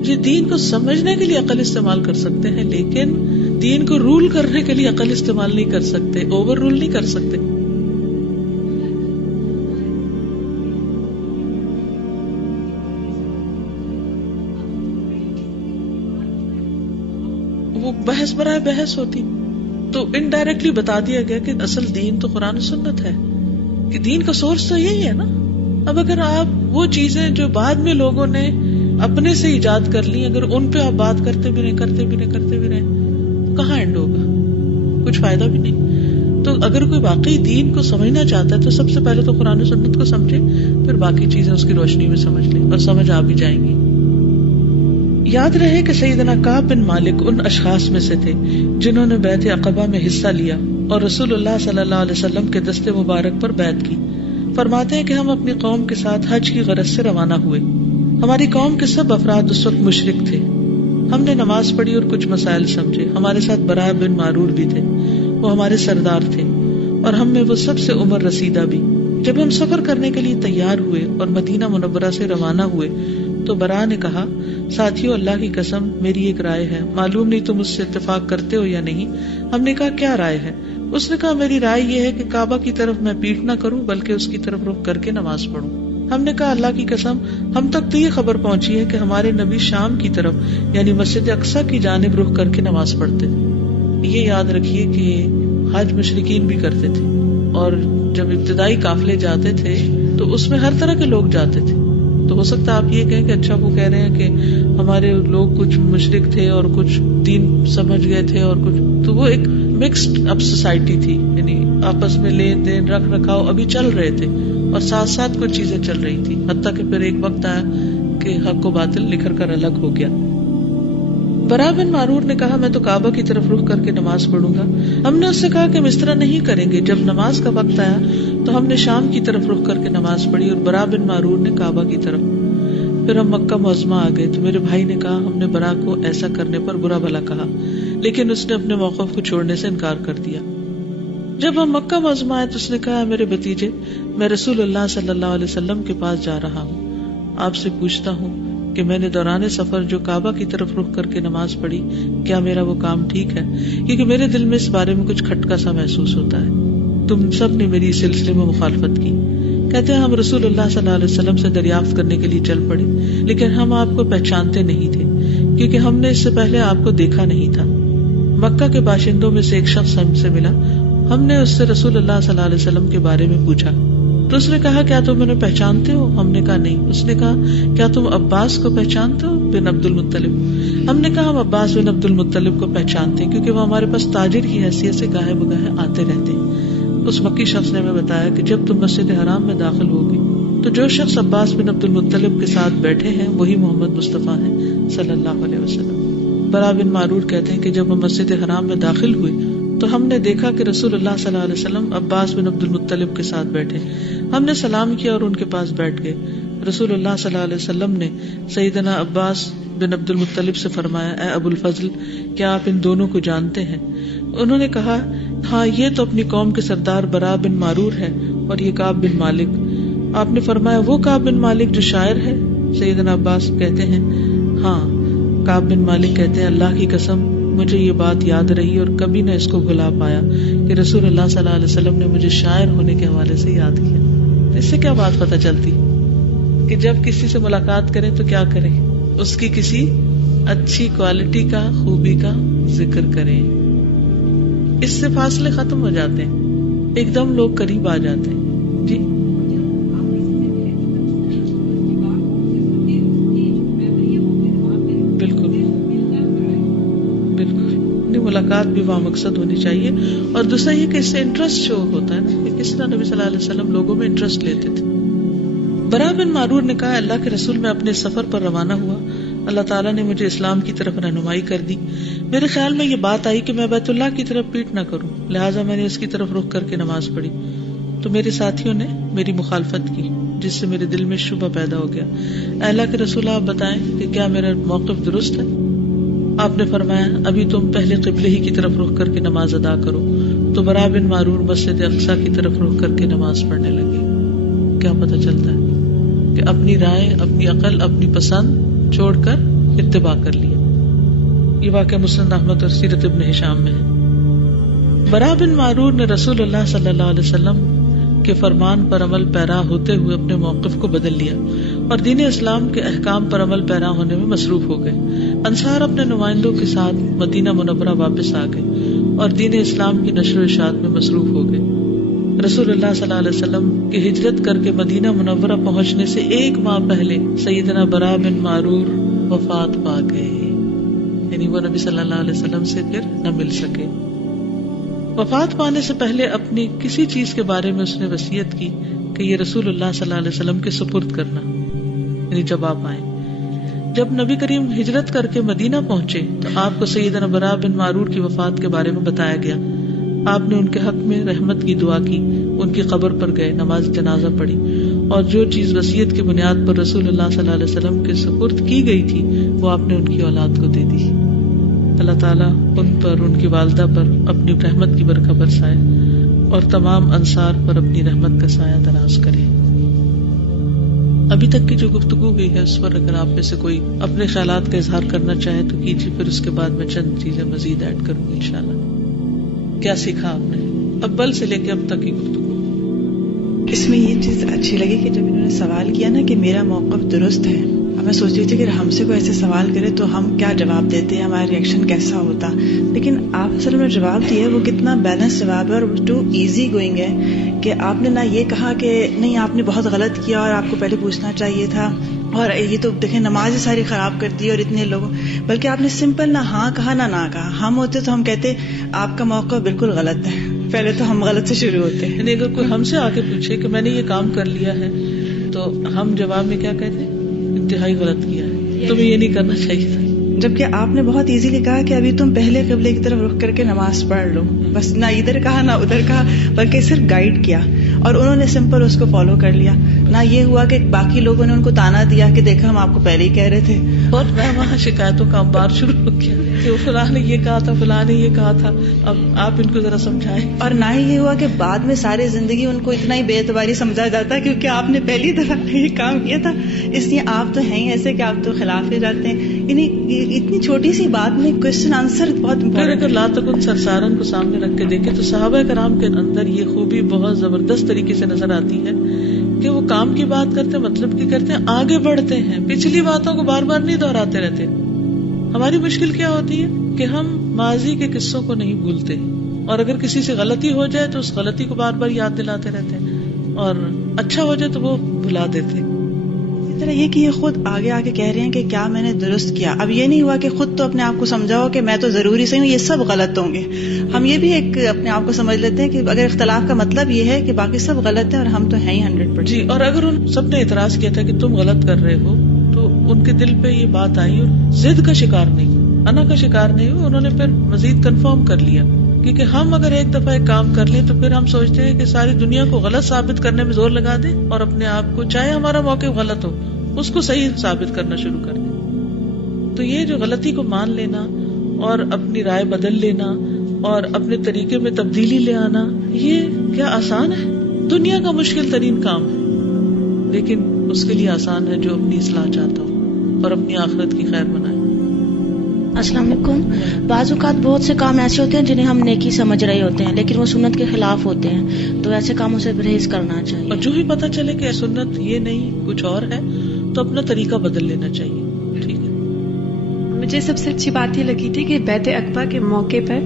جی، دین کو سمجھنے کے لیے عقل استعمال کر سکتے ہیں، لیکن دین کو رول کرنے کے لیے عقل استعمال نہیں کر سکتے، اوور رول نہیں کر سکتے. وہ بحث برائے بحث ہوتی، تو انڈائریکٹلی بتا دیا گیا کہ اصل دین تو قرآن و سنت ہے، کہ دین کا سورس تو یہی ہے نا. اب اگر آپ وہ چیزیں جو بعد میں لوگوں نے اپنے سے ایجاد کر لی، اگر ان پہ آپ بات کرتے بھی رہے تو کہاں اینڈ ہوگا؟ کچھ فائدہ بھی نہیں. تو اگر کوئی واقعی دین کو سمجھنا چاہتا ہے تو سب سے پہلے تو قرآن و سنت کو سمجھے، پھر باقی چیزیں اس کی روشنی میں سمجھ لے، اور سمجھ آ بھی جائیں گی. یاد رہے کہ سیدنا کعب بن مالک ان اشخاص میں سے تھے جنہوں نے بیعت عقبہ میں حصہ لیا اور رسول اللہ صلی اللہ علیہ وسلم کے دست مبارک پر بیعت کی. فرماتے ہیں کہ ہم اپنی قوم کے ساتھ حج کی غرض سے روانہ ہوئے. ہماری قوم کے سب افراد اس وقت مشرک تھے. ہم نے نماز پڑھی اور کچھ مسائل سمجھے. ہمارے ساتھ برا بن معرور بھی تھے، وہ ہمارے سردار تھے، اور ہم میں وہ سب سے عمر رسیدہ بھی. جب ہم سفر کرنے کے لیے تیار ہوئے اور مدینہ منورہ سے روانہ ہوئے تو برا نے کہا، ساتھیو اللہ کی قسم میری ایک رائے ہے، معلوم نہیں تم اس سے اتفاق کرتے ہو یا نہیں. ہم نے کہا کیا رائے ہے؟ اس نے کہا میری رائے یہ ہے کہ کعبہ کی طرف میں پیٹ نہ کروں بلکہ اس کی طرف رخ کر کے نماز پڑھوں. ہم نے کہا اللہ کی قسم ہم تک تو یہ خبر پہنچی ہے کہ ہمارے نبی شام کی طرف یعنی مسجد اقصی کی جانب رخ کر کے نماز پڑھتے تھے. یہ یاد رکھیے کہ حج مشرکین بھی کرتے تھے، اور جب ابتدائی قافلے جاتے تھے تو اس میں ہر طرح کے لوگ جاتے تھے. تو ہو سکتا ہے آپ یہ کہیں کہ اچھا وہ کہہ رہے ہیں کہ ہمارے لوگ کچھ مشرک تھے اور کچھ دین سمجھ گئے تھے اور کچھ، تو وہ ایک مکسڈ اب سوسائٹی تھی، یعنی آپس میں لین دین رکھ رکھاؤ ابھی چل رہے تھے اور ساتھ ساتھ کچھ چیزیں چل رہی تھی، حتیٰ کہ پھر ایک وقت آیا کہ حق و باطل نکھر کر الگ ہو گیا۔ برا بن معرور نے کہا میں تو کعبہ کی طرف رخ کر کے نماز پڑھوں گا۔ ہم نے اس سے کہا کہ ہم اس طرح نہیں کریں گے۔ جب نماز کا وقت آیا تو ہم نے شام کی طرف رخ کر کے نماز پڑھی اور برا بن معرور نے کعبہ کی طرف۔ پھر ہم مکہ معظمہ آ گئے تو میرے بھائی نے کہا ہم نے برا کو ایسا کرنے پر برا بھلا کہا، لیکن اس نے اپنے موقف کو چھوڑنے سے انکار کر دیا۔ جب ہم مکہ معظمہ آئے تو اس نے کہا میرے بھتیجے، میں رسول اللہ صلی اللہ علیہ وسلم کے پاس جا رہا ہوں، آپ سے پوچھتا ہوں کہ میں نے دوران سفر جو کعبہ کی طرف رخ کر کے نماز پڑھی کیا میرا وہ کام ٹھیک ہے؟ کیونکہ میرے دل میں اس بارے میں کچھ کھٹکا سا محسوس ہوتا ہے، تم سب نے میری اس سلسلے میں مخالفت کی۔ کہتے ہیں ہم رسول اللہ صلی اللہ علیہ وسلم سے دریافت کرنے کے لیے چل پڑے، لیکن ہم آپ کو پہچانتے نہیں تھے کیونکہ ہم نے اس سے پہلے آپ کو دیکھا نہیں تھا۔ مکہ کے باشندوں میں سے ایک شخص ہم سے ملا، ہم نے اس سے رسول اللہ صلی اللہ علیہ وسلم کے بارے میں پوچھا تو اس نے کہا کیا تم انہیں پہچانتے ہو؟ ہم نے کہا نہیں۔ اس نے کہا کیا تم عباس کو پہچانتے ہو بن عبد المطلب؟ ہم نے کہا ہم عباس بن عبد المطلب کو پہچانتے ہیں کیونکہ وہ ہمارے پاس تاجر کی حیثیت سے گاہے بگاہے آتے رہتے ہیں۔ اس مکی شخص نے ہمیں بتایا کہ جب تم مسجد حرام میں داخل ہوگے تو جو شخص عباس بن عبد المطلب کے ساتھ بیٹھے ہیں وہی محمد مصطفیٰ ہیں صلی اللہ علیہ وسلم۔ برا بن معرور کہتے ہیں کہ جب ہم مسجد حرام میں داخل ہوئے تو ہم نے دیکھا کہ رسول اللہ صلی اللہ علیہ وسلم عباس بن عبد المطلب کے ساتھ بیٹھے، ہم نے سلام کیا اور ان کے پاس بیٹھ گئے۔ رسول اللہ صلی اللہ علیہ وسلم نے سیدنا عباس بن عبد المطلب سے فرمایا اے ابو الفضل، کیا آپ ان دونوں کو جانتے ہیں؟ انہوں نے کہا ہاں، یہ تو اپنی قوم کے سردار برا بن معرور ہے اور یہ کعب بن مالک۔ آپ نے فرمایا وہ کعب بن مالک جو شاعر ہے؟ سیدنا عباس کہتے ہیں ہاں۔ کعب بن مالک کہتے ہیں اللہ کی قسم مجھے یہ بات یاد رہی اور کبھی نہ اس کو بھلا پایا کہ رسول اللہ صلی اللہ علیہ وسلم نے مجھے شاعر ہونے کے حوالے سے یاد کیا۔ اس سے کیا بات پتہ چلتی کہ جب کسی سے ملاقات کریں تو کیا کریں؟ اس کی کسی اچھی کوالٹی کا، خوبی کا ذکر کریں، اس سے فاصلے ختم ہو جاتے ہیں، ایک دم لوگ قریب آ جاتے ہیں۔ جی ملاقات بھی وہاں مقصد ہونی چاہیے، اور دوسرا یہ کہ اس سے انٹرسٹ شو ہوتا ہے نا کہ کس طرح نبی صلی اللہ علیہ وسلم لوگوں میں انٹرسٹ لیتے تھے۔ برا بن معرور نے کہا اللہ کے رسول میں اپنے سفر پر روانہ ہوا، اللہ تعالیٰ نے مجھے اسلام کی طرف رہنمائی کر دی، میرے خیال میں یہ بات آئی کہ میں بیت اللہ کی طرف پیٹ نہ کروں، لہٰذا میں نے اس کی طرف رخ کر کے نماز پڑھی تو میرے ساتھیوں نے میری مخالفت کی جس سے میرے دل میں شبہ پیدا ہو گیا۔ اے اللہ کے رسول آپ بتائیں کہ کیا میرا موقف درست ہے؟ آپ نے فرمایا ابھی تم پہلے قبلے ہی کی طرف رخ کر کے نماز ادا کرو۔ تو برا بن معرور مسجد اقصیٰ کی طرف رخ کر کے نماز پڑھنے لگے۔ کیا پتہ چلتا ہے کہ اپنی رائے، اپنی عقل، اپنی پسند چھوڑ کر اتباع کر لیا۔ یہ واقعہ مسند احمد اور سیرت ابن ہشام میں ہے۔ برا بن معرور نے رسول اللہ صلی اللہ علیہ وسلم کے فرمان پر عمل پیرا ہوتے ہوئے اپنے موقف کو بدل لیا اور دین اسلام کے احکام پر عمل پیرا ہونے میں مصروف ہو گئے۔ انصار اپنے نمائندوں کے ساتھ مدینہ منورہ واپس آ گئے اور دین اسلام کی نشر و اشاعت میں مصروف ہو گئے۔ رسول اللہ صلی اللہ علیہ وسلم کی ہجرت کر کے مدینہ منورہ پہنچنے سے 1 ماہ پہلے سیدنا برا بن معرور وفات پا گئے، یعنی وہ نبی صلی اللہ علیہ وسلم سے پھر نہ مل سکے۔ وفات پانے سے پہلے اپنی کسی چیز کے بارے میں اس نے وصیت کی کہ یہ رسول اللہ صلی اللہ علیہ وسلم کے سپرد کرنا، یعنی جب آپ آئیں۔ جب نبی کریم ہجرت کر کے مدینہ پہنچے تو آپ کو سیدنا برا بن معرور کی وفات کے بارے میں بتایا گیا۔ آپ نے ان کے حق میں رحمت کی دعا کی، ان کی قبر پر گئے، نماز جنازہ پڑھی اور جو چیز وصیت کی بنیاد پر رسول اللہ صلی اللہ علیہ وسلم کے سپرد کی گئی تھی وہ آپ نے ان کی اولاد کو دے دی۔ اللہ تعالیٰ ان پر، ان کی والدہ پر اپنی رحمت کی برکت برسائے اور تمام انصار پر اپنی رحمت کا سایہ دراز کرے۔ ابھی تک کی جو گفتگو ہوئی ہے اس پر اگر آپ میں سے کوئی اپنے خیالات کا اظہار کرنا چاہے تو کیجیے، پھر اس کے بعد میں چند چیزیں مزید ایڈ کروں گی انشاءاللہ۔ کیا سیکھا آپ نے اول سے لے کے اب تک کی گفتگو؟ اس میں یہ چیز اچھی لگی کہ جب انہوں نے سوال کیا نا کہ میرا موقف درست ہے، اب میں سوچ رہی تھی کہ ہم سے کوئی ایسے سوال کرے تو ہم کیا جواب دیتے ہیں، ہمارا ریئیکشن کیسا ہوتا، لیکن آپ اصل میں جواب دیا وہ کتنا بیلنس جواب ہے اور ٹو ایزی گوئنگ ہے کہ آپ نے نہ یہ کہا کہ نہیں آپ نے بہت غلط کیا اور آپ کو پہلے پوچھنا چاہیے تھا، اور یہ تو دیکھیں نماز ہی ساری خراب کر دی اور اتنے لوگوں، بلکہ آپ نے سمپل نہ ہاں کہا نہ کہا. ہم ہوتے تو ہم کہتے آپ کا موقع بالکل غلط ہے، پہلے تو ہم غلط سے شروع ہوتے ہیں. یعنی اگر کوئی ہم سے آ کے پوچھے کہ میں نے یہ کام کر لیا ہے تو ہم جواب میں کیا کہتے ہیں؟ انتہائی غلط کیا ہے، تمہیں یہ نہیں کرنا چاہیے تھا. جبکہ آپ نے بہت ایزیلی کہا کہ ابھی تم پہلے قبلے کی طرف رخ کر کے نماز پڑھ لو، بس نہ ادھر کہا نہ ادھر کہا، بلکہ صرف گائیڈ کیا اور انہوں نے سمپل اس کو فالو کر لیا. نہ یہ ہوا کہ باقی لوگوں نے ان کو تانا دیا کہ دیکھا ہم آپ کو پہلے ہی کہہ رہے تھے. اور میں وہاں شکایتوں کا انبار شروع ہو گیا کہ فلاں نے یہ کہا تھا، فلاں نے یہ کہا تھا، اب آپ ان کو ذرا سمجھائیں. اور نہ ہی یہ ہوا کہ بعد میں ساری زندگی ان کو اتنا ہی بے اعتباری سمجھا جاتا ہے کیونکہ آپ نے پہلی دفعہ یہ کام کیا تھا، اس لیے آپ تو ہیں ہی ایسے کہ آپ تو خلاف ہی جاتے ہیں. یعنی اتنی چھوٹی سی بات میں کوشچن آنسر بہت اگر لا تکن سرسارن کو سامنے رکھ کے دیکھیں تو صحابہ کرام کے اندر یہ خوبی بہت زبردست طریقے سے نظر آتی ہے کہ وہ کام کی بات کرتے مطلب کی کرتے ہیں، آگے بڑھتے ہیں، پچھلی باتوں کو بار بار نہیں دہراتے رہتے. ہماری مشکل کیا ہوتی ہے کہ ہم ماضی کے قصوں کو نہیں بھولتے، اور اگر کسی سے غلطی ہو جائے تو اس غلطی کو بار بار یاد دلاتے رہتے ہیں، اور اچھا ہو جائے تو وہ بھلا دیتے. اسی طرح یہ کہ یہ خود آگے آگے کہہ رہے ہیں کہ کیا میں نے درست کیا. اب یہ نہیں ہوا کہ خود تو اپنے آپ کو سمجھاؤ کہ میں تو ضروری صحیح ہوں، یہ سب غلط ہوں گے. ہم یہ بھی ایک اپنے آپ کو سمجھ لیتے ہیں کہ اگر اختلاف کا مطلب یہ ہے کہ باقی سب غلط ہیں اور ہم تو ہیں ہی 100%. جی، اور اگر ان سب نے اعتراض کیا تھا کہ تم غلط کر رہے ہو تو ان کے دل پہ یہ بات آئی اور ضد کا شکار نہیں، انا کا شکار نہیں ہوئے. انہوں نے پھر مزید کنفرم کر لیا، کیونکہ ہم اگر ایک دفعہ ایک کام کر لیں تو پھر ہم سوچتے ہیں کہ ساری دنیا کو غلط ثابت کرنے میں زور لگا دیں اور اپنے آپ کو، چاہے ہمارا موقف غلط ہو، اس کو صحیح ثابت کرنا شروع کر دیں. تو یہ جو غلطی کو مان لینا اور اپنی رائے بدل لینا اور اپنے طریقے میں تبدیلی لے آنا، یہ کیا آسان ہے؟ دنیا کا مشکل ترین کام ہے، لیکن اس کے لیے آسان ہے جو اپنی اصلاح چاہتا ہو اور اپنی آخرت کی خیر بنائے. السلام علیکم. بعض اوقات بہت سے کام ایسے ہوتے ہیں جنہیں ہم نیکی سمجھ رہے ہوتے ہیں لیکن وہ سنت کے خلاف ہوتے ہیں، تو ایسے کاموں سے پرہیز کرنا چاہیے. اور جو بھی پتہ چلے کہ سنت یہ نہیں کچھ اور ہے تو اپنا طریقہ بدل لینا چاہیے. ٹھیک ہے. مجھے سب سے اچھی بات یہ لگی تھی کہ بیعت عقبہ کے موقع پر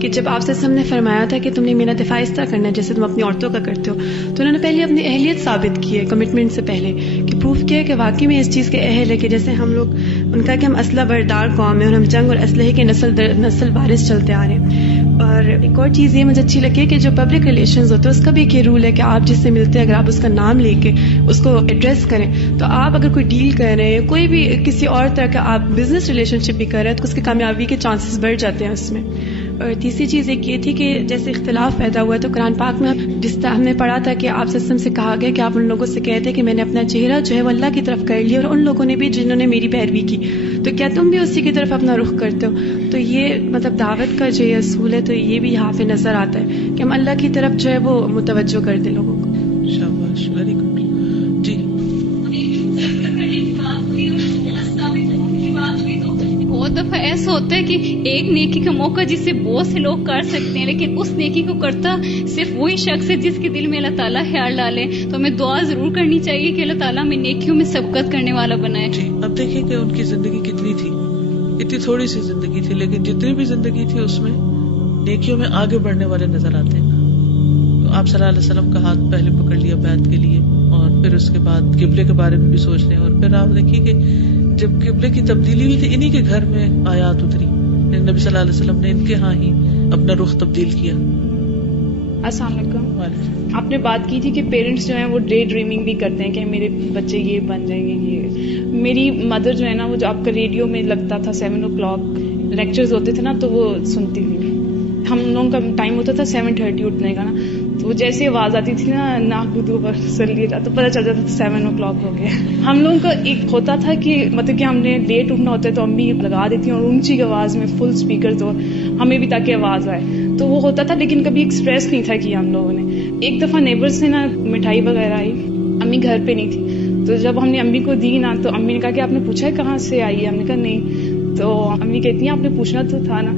کہ جب آپ سے ہم نے فرمایا تھا کہ تم نے میرا دفاع اس طرح کرنا ہے جیسے تم اپنی عورتوں کا کرتے ہو، تو انہوں نے پہلے اپنی اہلیت ثابت کی ہے کمٹمنٹ سے پہلے، کہ پروف کیا ہے کہ واقعی میں اس چیز کے اہل ہے. کہ جیسے ہم لوگ ان کا کہ ہم اسلحہ بردار قوم ہے اور ہم جنگ اور اسلحے کے نسل وارث چلتے آ رہے ہیں. اور ایک اور چیز یہ مجھے اچھی لگی ہے کہ جو پبلک ریلیشنز ہوتے ہیں اس کا بھی ایک یہ رول ہے کہ آپ جس سے ملتے ہیں اگر آپ اس کا نام لے کے اس کو ایڈریس کریں، تو آپ اگر کوئی ڈیل کر رہے ہیں، کوئی بھی کسی اور طرح کا آپ بزنس ریلیشن شپ بھی کر رہے ہیں، تو اس کی کامیابی کے چانسز بڑھ جاتے ہیں اس میں. اور تیسری چیز ایک یہ تھی کہ جیسے اختلاف پیدا ہوا ہے تو قرآن پاک میں جس طرح ہم نے پڑھا تھا کہ آپ سے کہا گیا کہ آپ ان لوگوں سے کہتے کہ میں نے اپنا چہرہ جو ہے وہ اللہ کی طرف کر لیا اور ان لوگوں نے بھی جنہوں نے میری پیروی کی، تو کیا تم بھی اسی کی طرف اپنا رخ کرتے ہو؟ تو یہ مطلب دعوت کا جو یہ اصول ہے تو یہ بھی یہاں پہ نظر آتا ہے کہ ہم اللہ کی طرف جو ہے وہ متوجہ کر دیں لوگوں کو. شاباش، ویری گڈ. جی، بہت دفعہ ایسا ہوتا ہے کہ ایک نیکی کا موقع جس سے بہت سے لوگ کر سکتے ہیں لیکن اس نیکی کو کرتا صرف وہی شخص ہے جس کے دل میں اللہ تعالیٰ خیال ڈالے. تو ہمیں دعا ضرور کرنی چاہیے کہ اللہ تعالیٰ ہمیں نیکیوں میں سبقت کرنے والا بنائے. جی، اب دیکھیں کہ ان کی زندگی کتنی تھی، اتنی تھوڑی سی زندگی تھی، لیکن جتنی بھی زندگی تھی اس میں نیکیوں میں آگے بڑھنے والے نظر آتے ہیں. تو آپ صلی اللہ علیہ وسلم کا ہاتھ پہلے پکڑ لیا بیعت کے لیے، اور پھر اس کے بعد قبلے کے بارے میں بھی سوچ رہے ہیں. اور پھر آپ دیکھیے کہ جب قبلے کی تبدیلی ہوئی تھی انہی کے گھر میں آیات اتری، نبی صلی اللہ علیہ وسلم نے ان کے ہاں ہی اپنا رخ تبدیل کیا. السلام علیکم. آپ نے بات کی تھی کہ پیرنٹس جو ہیں وہ ڈے ڈریمنگ بھی کرتے ہیں کہ میرے بچے یہ بن جائیں گے. یہ میری مدر جو ہے نا، وہ جو آپ کا ریڈیو میں لگتا تھا 7 o'clock لیکچرز ہوتے تھے نا، تو وہ سنتی تھی. ہم لوگوں کا ٹائم ہوتا تھا 7:30 اٹھنے کا نا، تو وہ جیسے آواز آتی تھی نا ناک بدو پر سر لیے تو پتہ چل جاتا تھا 7 o'clock ہو گیا. ہم لوگوں کا ایک ہوتا تھا کہ مطلب کہ ہم نے لیٹ اٹھنا ہوتا ہے تو امی لگا دیتی ہیں اور اونچی آواز میں فل اسپیکر تو ہمیں بھی تاکہ آواز آئے، تو وہ ہوتا تھا. لیکن کبھی ایکسپریس نہیں تھا کیا ہم لوگوں نے. ایک دفعہ نیبر سے نا مٹھائی وغیرہ آئی، امی گھر پہ نہیں تھی، تو جب ہم نے امی کو دی نا تو امی نے کہا کہ آپ نے پوچھا ہے کہاں سے آئی ہے؟ ہم نے کہا نہیں. تو امی کہتی ہیں آپ نے پوچھنا تو تھا نا.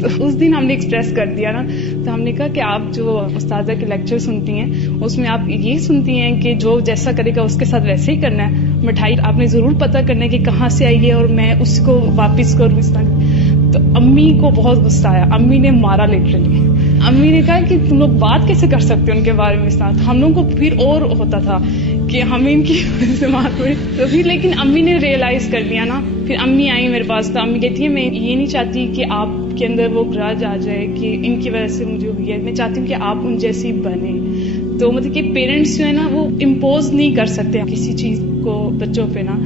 تو اس دن ہم نے ایکسپریس کر دیا نا، تو ہم نے کہا کہ آپ جو استاذہ کے لیکچر سنتی ہیں اس میں آپ یہ سنتی ہیں کہ جو جیسا کرے گا اس کے ساتھ ویسے ہی کرنا ہے. مٹھائی آپ نے ضرور پتہ کرنا ہے کہ کہاں سے آئی ہے اور میں اس کو واپس کروں اس طرح. تو امی کو بہت غصہ آیا، امی نے مارا لٹرلی. امی نے کہا کہ تم لوگ بات کیسے کر سکتے ہو ان کے بارے میں اس طرح. ہم لوگوں کو پھر اور ہوتا تھا کہ ہمیں ان کی وجہ سے مار پڑے. تو پھر لیکن امی نے ریئلائز کر لیا نا. پھر امی آئی میرے پاس تو امی کہتی ہے میں یہ نہیں چاہتی کہ آپ کے اندر وہ گرج آ جائے کہ ان کی وجہ سے مجھے ہوئی ہے, میں چاہتی ہوں کہ آپ ان جیسی بنیں. تو مطلب کہ پیرنٹس جو ہے نا وہ امپوز نہیں کر سکتے کسی چیز کو بچوں پہ نا.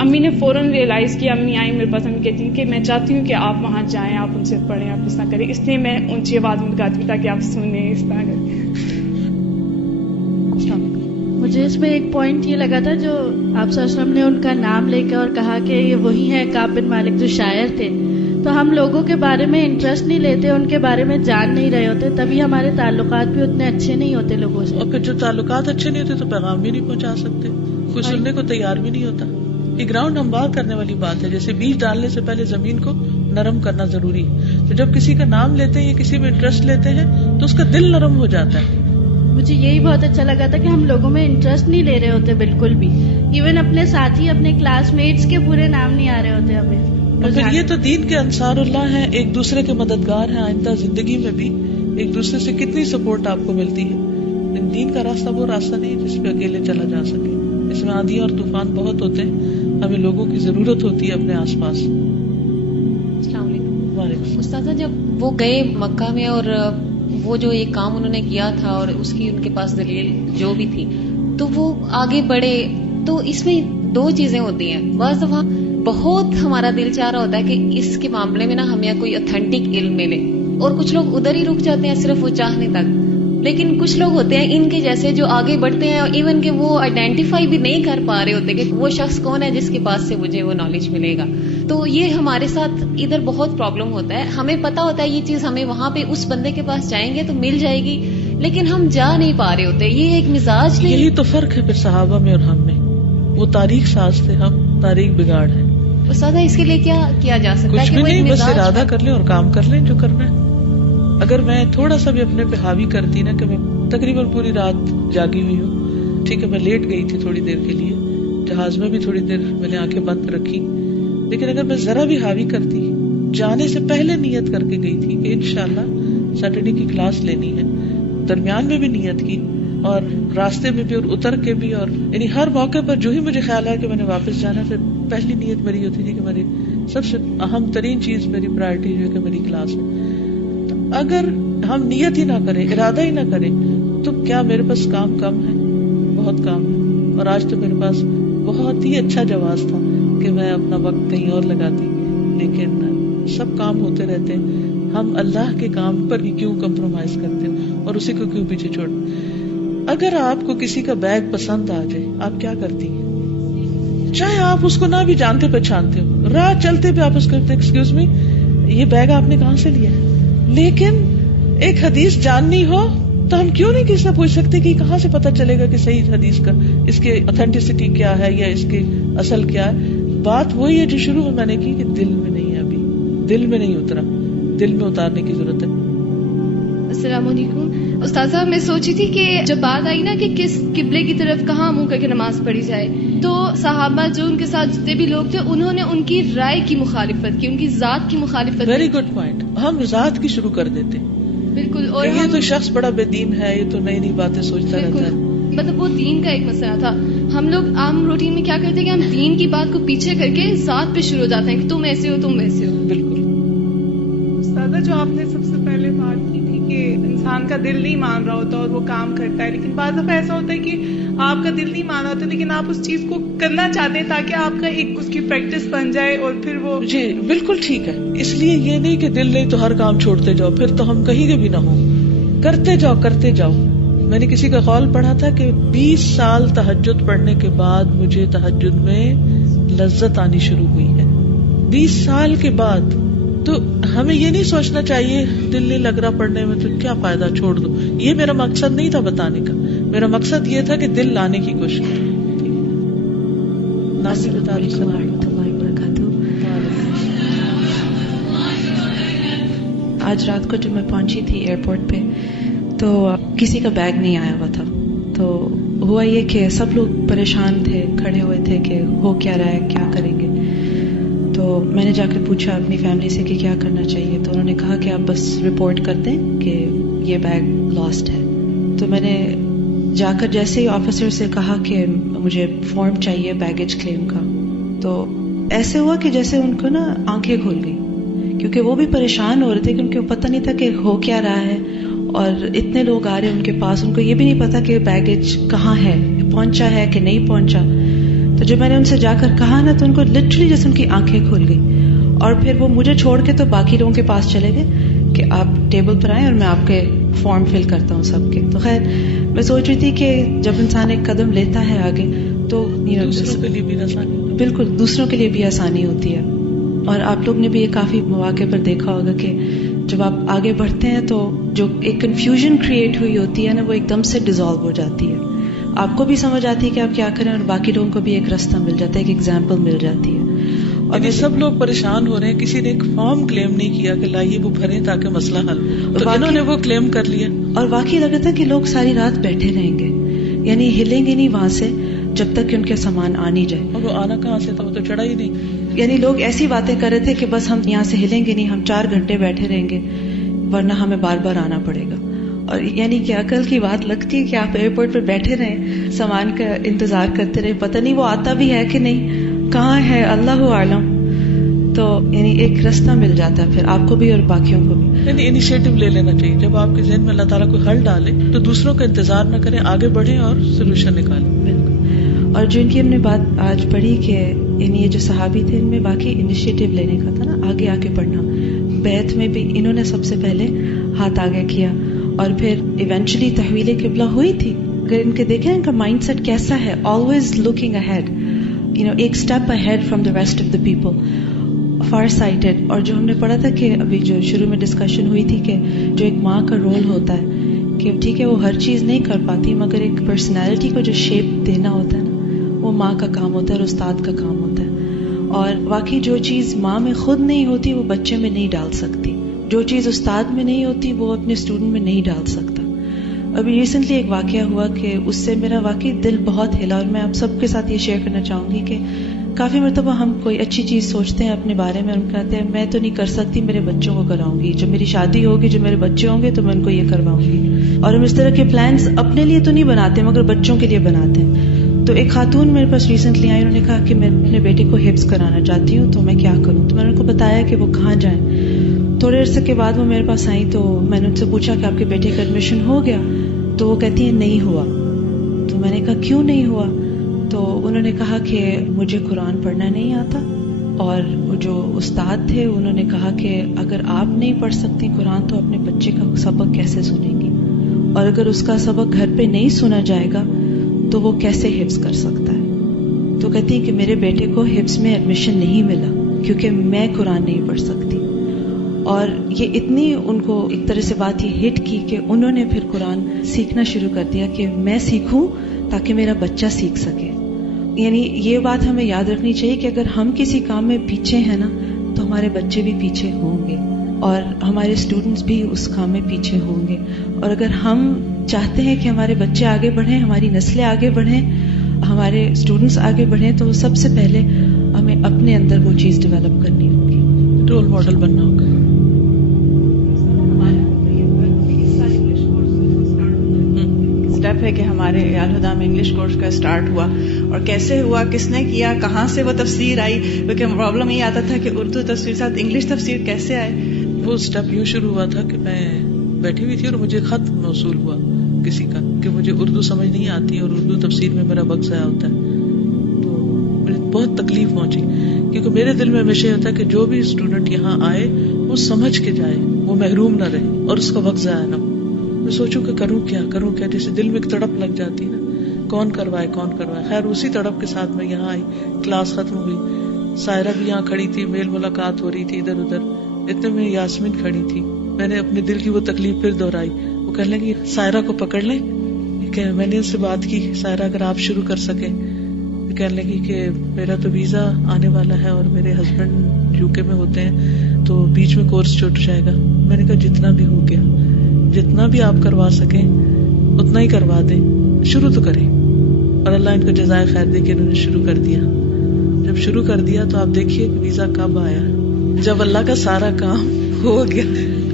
امی نے فوراً ریئلائز کیا. امی آئی میرے پاس, امی کہتی ہیں کہ میں چاہتی ہوں کہ آپ وہاں جائیں, آپ ان سے پڑھیں, آپ اس طرح کریں, اس لیے میں اونچی آواز میں گاتی ہوں تاکہ آپ سنیں اس طرح کر کے. مجھے اس میں ایک پوائنٹ یہ لگا تھا جو آپ صلی اللہ علیہ وسلم نے ان کا نام لے کے اور کہا کہ یہ وہی ہے کعب بن مالک جو شاعر تھے. تو ہم لوگوں کے بارے میں انٹرسٹ نہیں لیتے, ان کے بارے میں جان نہیں رہے ہوتے, تبھی ہمارے تعلقات بھی اتنے اچھے نہیں ہوتے لوگوں سے. اور پھر جو تعلقات اچھے نہیں ہوتے تو پیغام بھی نہیں پہنچا سکتے, کوئی سننے کو تیار بھی نہیں ہوتا. یہ گراؤنڈ ہموار کرنے والی بات ہے. جیسے بیج ڈالنے سے پہلے زمین کو نرم کرنا ضروری ہے. تو جب کسی کا نام لیتے ہیں یا کسی میں انٹرسٹ لیتے ہیں تو اس کا دل نرم ہو جاتا ہے. مجھے یہی بہت اچھا لگا تھا کہ ہم لوگوں میں انٹرسٹ نہیں لے رہے ہوتے بالکل بھی. ایون اپنے ساتھی, اپنے کلاس میٹس کے پورے نام نہیں آ رہے ہوتے ہمیں. اور پھر یہ تو دین کے انصار اللہ ہیں, ایک دوسرے کے مددگار ہیں. آئندہ زندگی میں بھی ایک دوسرے سے کتنی سپورٹ آپ کو ملتی ہے. دین کا راستہ وہ راستہ نہیں جس پہ اکیلے چلا جا سکے. اس میں آندھی اور طوفان بہت ہوتے ہیں, ہمیں لوگوں کی ضرورت ہوتی ہے اپنے آس پاس. السلام علیکم. استاذہ جب وہ گئے مکہ میں اور وہ جو ایک کام انہوں نے کیا تھا اور اس کی ان کے پاس دلیل جو بھی تھی, تو وہ آگے بڑھے. تو اس میں دو چیزیں ہوتی ہیں. بعض دفعہ بہت ہمارا دل چاہ رہا ہوتا ہے کہ اس کے معاملے میں نا ہمیں کوئی اوتھینٹک علم ملے, اور کچھ لوگ ادھر ہی رک جاتے ہیں صرف وہ چاہنے تک. لیکن کچھ لوگ ہوتے ہیں ان کے جیسے جو آگے بڑھتے ہیں, ایون کہ وہ آئیڈینٹیفائی بھی نہیں کر پا رہے ہوتے کہ وہ شخص کون ہے جس کے پاس سے مجھے وہ نالج ملے گا. تو یہ ہمارے ساتھ ادھر بہت پرابلم ہوتا ہے. ہمیں پتا ہوتا ہے یہ چیز ہمیں وہاں پہ اس بندے کے پاس جائیں گے تو مل جائے گی, لیکن ہم جا نہیں پا رہے ہوتے. یہ ایک مزاج نہیں. یہی تو فرق ہے پھر صحابہ میں اور ہم میں. وہ تاریخ ساز تھے, ہم تاریخ بگاڑ ہے. استاذہ اس کے لیے کیا کیا جا سکتا ہے؟ کچھ بھی نہیں, بس ارادہ کر لیں اور کام کر لیں جو کرنا ہے. اگر میں تھوڑا سا بھی اپنے پہ حاوی کرتی نا کہ میں تقریباً پوری رات جاگی ہوئی ہوں, ٹھیک ہے میں لیٹ گئی تھی تھوڑی دیر کے لیے, جہاز میں بھی تھوڑی دیر میں نے آنکھیں بند رکھی, لیکن اگر میں ذرا بھی حاوی کرتی, جانے سے پہلے نیت کر کے گئی تھی کہ انشاءاللہ سیٹرڈے کی کلاس لینی ہے, درمیان میں بھی نیت کی اور راستے میں بھی اور اتر کے بھی, اور یعنی ہر موقع پر جو ہی مجھے خیال آیا کہ میں نے واپس جانا, پھر پہلی نیت میری ہوتی تھی کہ میری سب سے اہم ترین چیز, میری پرائرٹی جو ہے کہ میری کلاس ہے. اگر ہم نیت ہی نہ کریں, ارادہ ہی نہ کریں, تو کیا میرے پاس کام کم ہے؟ بہت کام ہے. اور آج تو میرے پاس بہت ہی اچھا جواز تھا کہ میں اپنا وقت کہیں اور لگاتی, لیکن سب کام ہوتے رہتے ہیں. ہم اللہ کے کام پر ہی کیوں کمپرومائز کرتے ہیں اور اسی کو کیوں پیچھے چھوڑ. اگر آپ کو کسی کا بیگ پسند آ جائے, آپ کیا کرتی ہیں؟ چاہے آپ اس کو نہ بھی جانتے پہچانتے ہو, راہ چلتے پہ آپ اس کو کہتے ہیں ایکسکیوز می, یہ بیگ آپ نے کہاں سے لیا ہے؟ لیکن ایک حدیث جاننی ہو تو ہم کیوں نہیں کسی سے پوچھ سکتے کہ کہاں سے پتا چلے گا کہ صحیح حدیث کا اس کے اوتھینٹسٹی کیا ہے یا اس کے اصل کیا ہے. بات وہی ہے جو شروع میں نے کی کہ دل میں نہیں ہے, ابھی دل میں نہیں اترا, دل میں اتارنے کی ضرورت ہے. السلام علیکم. استاذہ میں سوچی تھی کہ جب بات آئی نا کہ کس قبلے کی طرف کہاں منہ کر کے نماز پڑھی جائے, تو صحابہ جو ان کے ساتھ جتنے بھی لوگ تھے انہوں نے ان کی رائے کی مخالفت کی, ان کی ذات کی مخالفت کی. Very good point. ہم ذات کی شروع کر دیتے بالکل, اور یہ تو شخص بڑا بے دین ہے, یہ تو نئی نئی باتیں سوچتا رہتا ہے. مطلب وہ دین کا ایک مسئلہ تھا. ہم لوگ عام روٹین میں کیا کرتے ہیں کہ ہم دین کی بات کو پیچھے کر کے ذات پہ شروع ہو جاتے ہیں کہ تم ایسے ہو تم ویسے ہو. بالکل. استاذہ جو آپ نے سب سے پہلے بات کی تھی کہ انسان کا دل نہیں مان رہا ہوتا اور وہ کام کرتا ہے, لیکن بعض دفعہ ایسا ہوتا ہے کہ آپ کا دل نہیں مان رہا ہوتا لیکن آپ اس چیز کو کرنا چاہتے ہیں تاکہ آپ کا ایک اس کی پریکٹس بن جائے اور پھر وہ. جی بالکل ٹھیک ہے. اس لیے یہ نہیں کہ دل نہیں تو ہر کام چھوڑتے جاؤ, پھر تو ہم کہیں کے بھی نہ ہوں. کرتے جاؤ کرتے جاؤ. میں نے کسی کا قول پڑھا تھا کہ 20 سال تہجد پڑھنے کے بعد مجھے تہجد میں لذت آنی شروع ہوئی ہے. 20 سال کے بعد. تو ہمیں یہ نہیں سوچنا چاہیے دل نہیں لگ رہا پڑھنے میں تو کیا فائدہ, چھوڑ دو. یہ میرا مقصد نہیں تھا بتانے کا. میرا مقصد یہ تھا کہ دل لانے کی کوشش کی. آج رات کو جب میں پہنچی تھی ایئرپورٹ پہ تو کسی کا بیگ نہیں آیا ہوا تھا. تو ہوا یہ کہ سب لوگ پریشان تھے, کھڑے ہوئے تھے کہ ہو کیا رہا ہے, کیا کریں گے. تو میں نے جا کے پوچھا اپنی فیملی سے کہ کیا کرنا چاہیے. تو انہوں نے کہا کہ آپ بس رپورٹ کر دیں کہ یہ بیگ لاسٹ ہے. تو میں نے جا کر جیسے ہی آفیسر سے کہا کہ مجھے فارم چاہیے بیگیج کلیم کا، تو ایسے ہوا کہ جیسے ان کو نا آنکھیں کھل گئی، کیونکہ وہ بھی پریشان ہو رہے تھے، کیونکہ پتہ نہیں تھا کہ ہو کیا رہا ہے، اور اتنے لوگ آ رہے ہیں ان کے پاس، ان کو یہ بھی نہیں پتا کہ بیگیج کہاں ہے، پہنچا ہے کہ نہیں پہنچا. تو جب میں نے ان سے جا کر کہا نا، تو ان کو لٹرلی جیسے ان کی آنکھیں کھل گئی، اور پھر وہ مجھے چھوڑ کے تو باقی لوگوں کے پاس چلے گئے کہ آپ ٹیبل پر آئیں اور میں آپ کے فارم فل کرتا ہوں سب کے. تو خیر میں سوچ رہی تھی کہ جب انسان ایک قدم لیتا ہے آگے تو دوسروں کے لیے بھی آسانی، بالکل دوسروں کے لیے بھی آسانی ہوتی ہے. اور آپ لوگ نے بھی یہ کافی مواقع پر دیکھا ہوگا کہ جب آپ آگے بڑھتے ہیں تو جو ایک کنفیوژن کریٹ ہوئی ہوتی ہے نا، وہ ایک دم سے ڈیزالو ہو جاتی ہے. آپ کو بھی سمجھ آتی ہے کہ آپ کیا کریں، اور باقی لوگوں کو بھی ایک راستہ مل جاتا ہے، ایک ایگزامپل مل جاتی ہے. اور یہ سب لوگ پریشان ہو رہے ہیں، کسی نے ایک فارم کلیم نہیں کیا کہ لائیے وہ بھریں تاکہ مسئلہ حل ہو، تو انہوں نے وہ کلیم کر لیا. اور واقعی لگ رہا تھا کہ لوگ ساری رات بیٹھے رہیں گے، یعنی ہلیں گے نہیں وہاں سے جب تک کہ ان کے سامان آ نہیں جائے. اور وہ آنا کہاں سے تھا، وہ تو چڑھا ہی نہیں. یعنی لوگ ایسی باتیں کر رہے تھے کہ بس ہم یہاں سے ہلیں گے نہیں، ہم 4 گھنٹے بیٹھے رہیں گے ورنہ ہمیں بار بار آنا پڑے گا. اور یعنی کہ عقل کی بات لگتی ہے کہ آپ ایئرپورٹ پہ بیٹھے رہیں، سامان کا انتظار کرتے رہے، پتہ نہیں وہ آتا بھی ہے کہ نہیں، کہاں ہے، اللہ عالم. تو یعنی ایک راستہ مل جاتا ہے پھر آپ کو بھی اور باقیوں کو بھی. یعنی انیشیٹو لے لینا چاہیے. جب آپ کے ذہن میں اللہ تعالیٰ کوئی حل ڈالے تو دوسروں کا انتظار نہ کریں، آگے بڑھیں اور سولوشن نکالیں. بالکل. اور جو ان کی ہم نے بات آج پڑھی کہ یعنی یہ جو صحابی تھے، ان میں باقی انیشیٹو لینے کا تھا نا، آگے آگے بڑھنا. بیعت میں بھی انہوں نے سب سے پہلے ہاتھ آگے کیا، اور پھر ایونچولی تحویل قبلہ ہوئی تھی. اگر ان کے دیکھیں ان کا مائنڈ سیٹ کیسا ہے، آلویز لوکنگ اہیڈ، ایک step ahead from the rest of the people, far sighted. اور جو ہم نے پڑھا تھا کہ ابھی جو شروع میں ڈسکشن ہوئی تھی کہ جو ایک ماں کا رول ہوتا ہے کہ ٹھیک ہے وہ ہر چیز نہیں کر پاتی، مگر ایک پرسنالٹی کو جو شیپ دینا ہوتا ہے نا، وہ ماں کا کام ہوتا ہے اور استاد کا کام ہوتا ہے. اور واقعی جو چیز ماں میں خود نہیں ہوتی وہ بچے میں نہیں ڈال سکتی، جو چیز استاد میں نہیں ہوتی وہ اپنے اسٹوڈنٹ میں نہیں ڈال سکتا. ابھی ریسنٹلی ایک واقعہ ہوا کہ اس سے میرا واقعی دل بہت ہلا، اور میں آپ سب کے ساتھ یہ شیئر کرنا چاہوں گی کہ کافی مرتبہ ہم کوئی اچھی چیز سوچتے ہیں اپنے بارے میں، ہم کہتے ہیں میں تو نہیں کر سکتی، میرے بچوں کو کراؤں گی، جب میری شادی ہوگی، جب میرے بچے ہوں گے تو میں ان کو یہ کرواؤں گی. اور ہم اس طرح کے پلانس اپنے لیے تو نہیں بناتے مگر بچوں کے لیے بناتے ہیں. تو ایک خاتون میرے پاس ریسنٹلی آئی، انہوں نے کہا کہ میں اپنے بیٹے کو حفظ کرانا چاہتی ہوں، تو میں کیا کروں. تو میں نے ان کو بتایا کہ وہ کہاں جائیں. تھوڑے عرصے کے بعد وہ میرے پاس آئی، تو میں نے ان سے پوچھا کہ آپ کے بیٹے کا ایڈمیشن ہو گیا؟ تو وہ کہتی ہیں نہیں ہوا. تو میں نے کہا کیوں نہیں ہوا؟ تو انہوں نے کہا کہ مجھے قرآن پڑھنا نہیں آتا، اور جو استاد تھے انہوں نے کہا کہ اگر آپ نہیں پڑھ سکتی قرآن تو اپنے بچے کا سبق کیسے سنیں گی، اور اگر اس کا سبق گھر پہ نہیں سنا جائے گا تو وہ کیسے حفظ کر سکتا ہے. تو کہتی ہیں کہ میرے بیٹے کو حفظ میں ایڈمیشن نہیں ملا کیونکہ میں قرآن نہیں پڑھ سکتی. اور یہ اتنی ان کو ایک طرح سے بات یہ ہٹ کی کہ انہوں نے پھر قرآن سیکھنا شروع کر دیا کہ میں سیکھوں تاکہ میرا بچہ سیکھ سکے. یعنی یہ بات ہمیں یاد رکھنی چاہیے کہ اگر ہم کسی کام میں پیچھے ہیں نا تو ہمارے بچے بھی پیچھے ہوں گے، اور ہمارے اسٹوڈنٹس بھی اس کام میں پیچھے ہوں گے. اور اگر ہم چاہتے ہیں کہ ہمارے بچے آگے بڑھیں، ہماری نسلیں آگے بڑھیں، ہمارے اسٹوڈنٹس آگے بڑھیں، تو سب سے پہلے ہمیں اپنے اندر وہ چیز ڈیولپ کرنی ہوگی، رول ماڈل بننا ہوگا. اسٹیپ ہے کہ ہمارے الہدیٰ میں انگلش کورس کا اسٹارٹ ہوا، اور کیسے ہوا، کس نے کیا، کہاں سے وہ تفسیر آئی، کیونکہ پرابلم یہ آتا تھا کہ اردو تفسیر ساتھ انگلش تفسیر کیسے آئے. وہ اسٹیپ یوں شروع ہوا تھا کہ میں بیٹھی ہوئی تھی اور مجھے خط موصول ہوا کسی کا کہ مجھے اردو سمجھ نہیں آتی اور اردو تفسیر میں میرا وقت ضائع ہوتا ہے. تو مجھے بہت تکلیف پہنچی، کیونکہ میرے دل میں ہمیشہ ہوتا ہے کہ جو بھی اسٹوڈنٹ یہاں آئے وہ سمجھ کے جائے، وہ محروم نہ رہے اور اس کا وقت ضائع نہ ہو. میں سوچوں کہ کروں کیا، جیسے دل میں ایک تڑپ لگ جاتی نا، کون کروائے. خیر اسی تڑپ کے ساتھ میں یہاں آئی، کلاس ختم ہوئی، سائرہ بھی یہاں کھڑی تھی، میل ملاقات ہو رہی تھی ادھر ادھر، اتنے میں یاسمین کھڑی تھی. میں نے اپنے دل کی وہ تکلیف پھر دہرائی. وہ کہنے لگی سائرہ کو پکڑ لیں. کہ میں نے ان سے بات کی، سائرہ اگر آپ شروع کر سکیں. کہنے لگی کہ میرا تو ویزا آنے والا ہے اور میرے ہسبینڈ یو کے میں ہوتے ہیں تو بیچ میں کورس چھوٹ جائے گا. میں نے کہا جتنا بھی ہو گیا، جتنا بھی آپ کروا سکیں اتنا ہی کروا دیں، شروع تو کریں. اور اللہ ان کو جزائے خیر دے کہ انہوں نے شروع کر دیا. جب شروع کر دیا تو آپ دیکھیے ویزا کب آیا، جب اللہ کا سارا کام ہو گیا،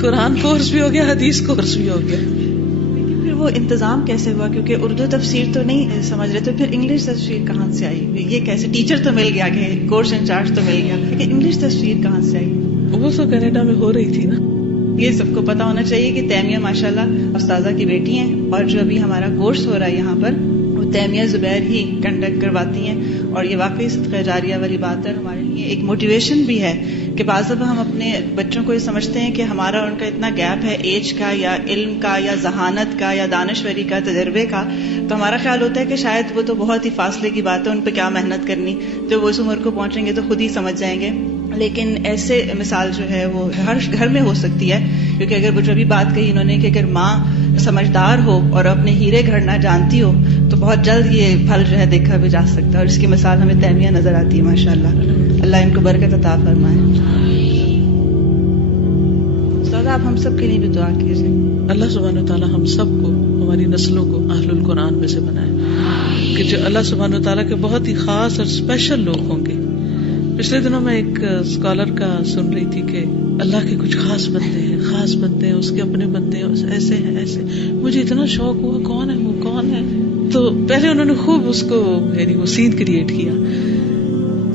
قرآن کورس بھی ہو گیا، حدیث کورس بھی ہو گیا. لیکن پھر وہ انتظام کیسے ہوا؟ کیونکہ اردو تفسیر تو نہیں سمجھ رہے، تو پھر انگلش تفسیر کہاں سے آئی؟ یہ کیسے؟ ٹیچر تو مل گیا کہ کورس انچارج تو مل گیا، لیکن انگلش تفسیر کہاں سے آئی؟ وہ تو کینیڈا میں ہو رہی تھی نا. یہ سب کو پتا ہونا چاہیے کہ تیمیہ ماشاءاللہ استاذہ کی بیٹی ہیں، اور جو ابھی ہمارا کورس ہو رہا ہے یہاں پر وہ تیمیہ زبیر ہی کنڈکٹ کرواتی ہیں، اور یہ واقعی صدقہ جاریہ والی بات ہے. ہمارے لیے ایک موٹیویشن بھی ہے کہ بعض دفعہ ہم اپنے بچوں کو یہ سمجھتے ہیں کہ ہمارا ان کا اتنا گیپ ہے ایج کا یا علم کا یا ذہانت کا یا دانشوری کا، تجربے کا، تو ہمارا خیال ہوتا ہے کہ شاید وہ تو بہت ہی فاصلے کی بات ہے، ان پہ کیا محنت کرنی، جب وہ اس عمر کو پہنچیں گے تو خود ہی سمجھ جائیں گے. لیکن ایسے مثال جو ہے وہ ہر گھر میں ہو سکتی ہے، کیونکہ اگر وہ جو بھی بات کہی انہوں نے کہ اگر ماں سمجھدار ہو اور اپنے ہیرے گھڑنا جانتی ہو تو بہت جلد یہ پھل جو ہے دیکھا بھی جا سکتا ہے، اور اس کی مثال ہمیں تیمیہ نظر آتی ہے ماشاءاللہ. اللہ ان کو برکت عطا فرمائے. استاد آپ ہم سب کے لیے بھی دعا کیجیے. اللہ سبحانہ وتعالی ہم سب کو، ہماری نسلوں کو اہل القرآن میں سے بنائے، کہ جو اللہ سبحانہ وتعالی کے بہت ہی خاص اور اسپیشل لوگ ہوں گے. پچھلے دنوں میں ایک اسکالر کا سن رہی تھی کہ اللہ کے کچھ خاص بندے ہیں، خاص بندے ہیں، اس کے اپنے بندے ہیں، ایسے ہیں ایسے. مجھے اتنا شوق ہوا کون ہے وہ، کون ہے. تو پہلے انہوں نے خوب اس کو یعنی وہ سین کریٹ کیا.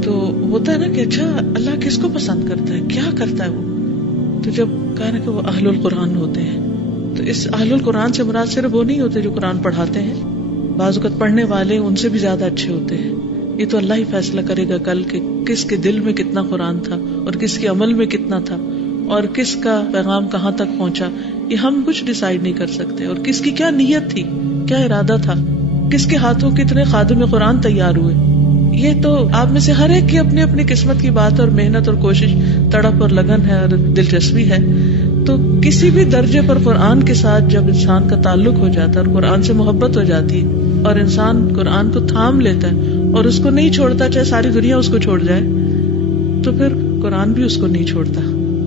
تو ہوتا ہے نا کہ اچھا اللہ کس کو پسند کرتا ہے، کیا کرتا ہے وہ. تو جب کہا نا کہ وہ اہل القرآن ہوتے ہیں، تو اس اہل القرآن سے مراد صرف وہ نہیں ہوتے جو قرآن پڑھاتے ہیں. بعض اوقات پڑھنے والے ان سے بھی زیادہ اچھے ہوتے ہیں. یہ تو اللہ ہی فیصلہ کرے گا کل کہ کس کے دل میں کتنا قرآن تھا اور کس کے عمل میں کتنا تھا اور کس کا پیغام کہاں تک پہنچا. یہ ہم کچھ ڈیسائیڈ نہیں کر سکتے. اور کس کی کیا نیت تھی، کیا ارادہ تھا، کس کے ہاتھوں کتنے خادم قرآن تیار ہوئے، یہ تو آپ میں سے ہر ایک کی اپنی اپنی قسمت کی بات اور محنت اور کوشش، تڑپ اور لگن ہے اور دلچسپی ہے. تو کسی بھی درجے پر قرآن کے ساتھ جب انسان کا تعلق ہو جاتا ہے اور قرآن سے محبت ہو جاتی ہے اور انسان قرآن کو تھام لیتا ہے اور اس کو نہیں چھوڑتا، چاہے ساری دنیا اس کو چھوڑ جائے، تو پھر قرآن بھی اس کو نہیں چھوڑتا،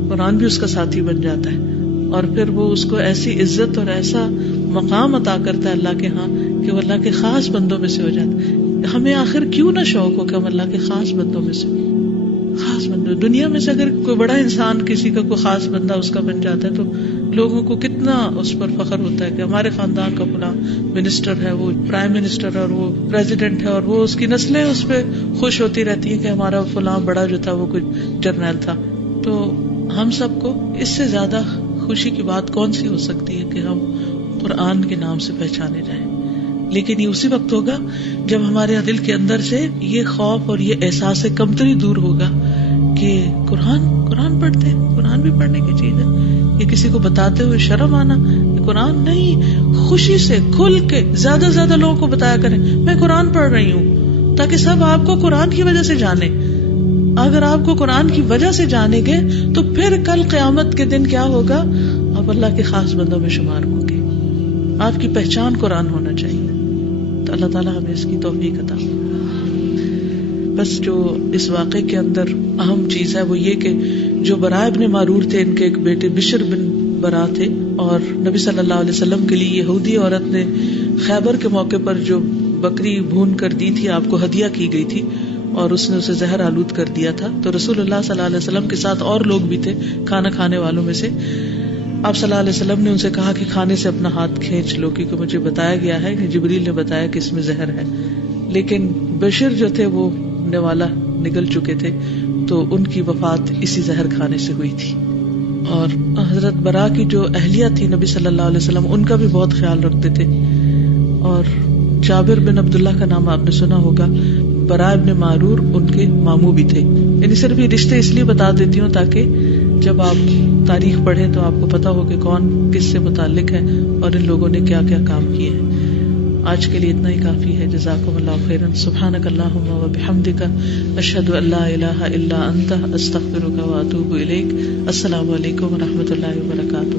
قرآن بھی اس کا ساتھی بن جاتا ہے. اور پھر وہ اس کو ایسی عزت اور ایسا مقام عطا کرتا ہے اللہ کے ہاں کہ وہ اللہ کے خاص بندوں میں سے ہو جاتا ہے. ہمیں آخر کیوں نہ شوق ہو کہ ہم اللہ کے خاص بندوں میں سے، خاص بندوں. دنیا میں سے اگر کوئی بڑا انسان کسی کا کوئی خاص بندہ اس کا بن جاتا ہے تو لوگوں کو کتنا اس پر فخر ہوتا ہے کہ ہمارے خاندان کا فلاں منسٹر ہے، وہ پرائم منسٹر اور وہ پریزیڈنٹ ہے، اور وہ اس کی نسلیں اس پہ خوش ہوتی رہتی ہیں کہ ہمارا فلاں بڑا جو تھا وہ کوئی جرنیل تھا. تو ہم سب کو اس سے زیادہ خوشی کی بات کون سی ہو سکتی ہے کہ ہم قرآن کے نام سے پہچانے جائیں. لیکن یہ اسی وقت ہوگا جب ہمارے دل کے اندر سے یہ خوف اور یہ احساس کمتری دور ہوگا کہ قرآن پڑھتے ہیں، قرآن بھی پڑھنے کی چیز ہے. یہ کسی کو بتاتے ہوئے شرم آنا، قرآن نہیں، خوشی سے کھل کے زیادہ سے زیادہ لوگوں کو بتایا کریں میں قرآن پڑھ رہی ہوں، تاکہ سب آپ کو قرآن کی وجہ سے جانے. اگر آپ کو قرآن کی وجہ سے جانیں گے تو پھر کل قیامت کے دن کیا ہوگا، آپ اللہ کے خاص بندوں میں شمار ہوں گے. آپ کی پہچان قرآن ہونا چاہیے. تو اللہ تعالیٰ ہمیں اس کی توفیق عطا. بس جو اس واقعے کے اندر اہم چیز ہے وہ یہ کہ جو برا ابن معرور تھے، ان کے ایک بیٹے بشر بن برا تھے، اور نبی صلی اللہ علیہ وسلم کے لیے یہودی عورت نے خیبر کے موقع پر جو بکری بھون کر دی تھی آپ کو ہدیہ کی گئی تھی، اور اس نے اسے زہر آلود کر دیا تھا. تو رسول اللہ صلی اللہ علیہ وسلم کے ساتھ اور لوگ بھی تھے کھانا کھانے والوں میں سے. آپ صلی اللہ علیہ وسلم نے ان سے کہا کہ کھانے سے اپنا ہاتھ کھینچ لو، کیونکہ مجھے بتایا گیا ہے کہ جبریل نے بتایا کہ اس میں زہر ہے. لیکن بشر جو تھے وہ نوالا نگل چکے تھے، تو ان کی وفات اسی زہر کھانے سے ہوئی تھی. اور حضرت برا کی جو اہلیہ تھی نبی صلی اللہ علیہ وسلم ان کا بھی بہت خیال رکھتے تھے. اور جابر بن عبداللہ کا نام آپ نے سنا ہوگا، برا ابن معرور ان کے ماموں بھی تھے. یعنی صرف یہ رشتے اس لیے بتا دیتی ہوں تاکہ جب آپ تاریخ پڑھیں تو آپ کو پتا ہو کہ کون کس سے متعلق ہے اور ان لوگوں نے کیا کیا کام کیے ہیں. آج کے لیے اتنا ہی کافی ہے. جزاکم اللہ خیرا. سبحانک اللہم و بحمدک، اشہد ان لا الہ الا انت، استغفرک و اتوب الیک. السلام علیکم و رحمۃ اللہ وبرکاتہ.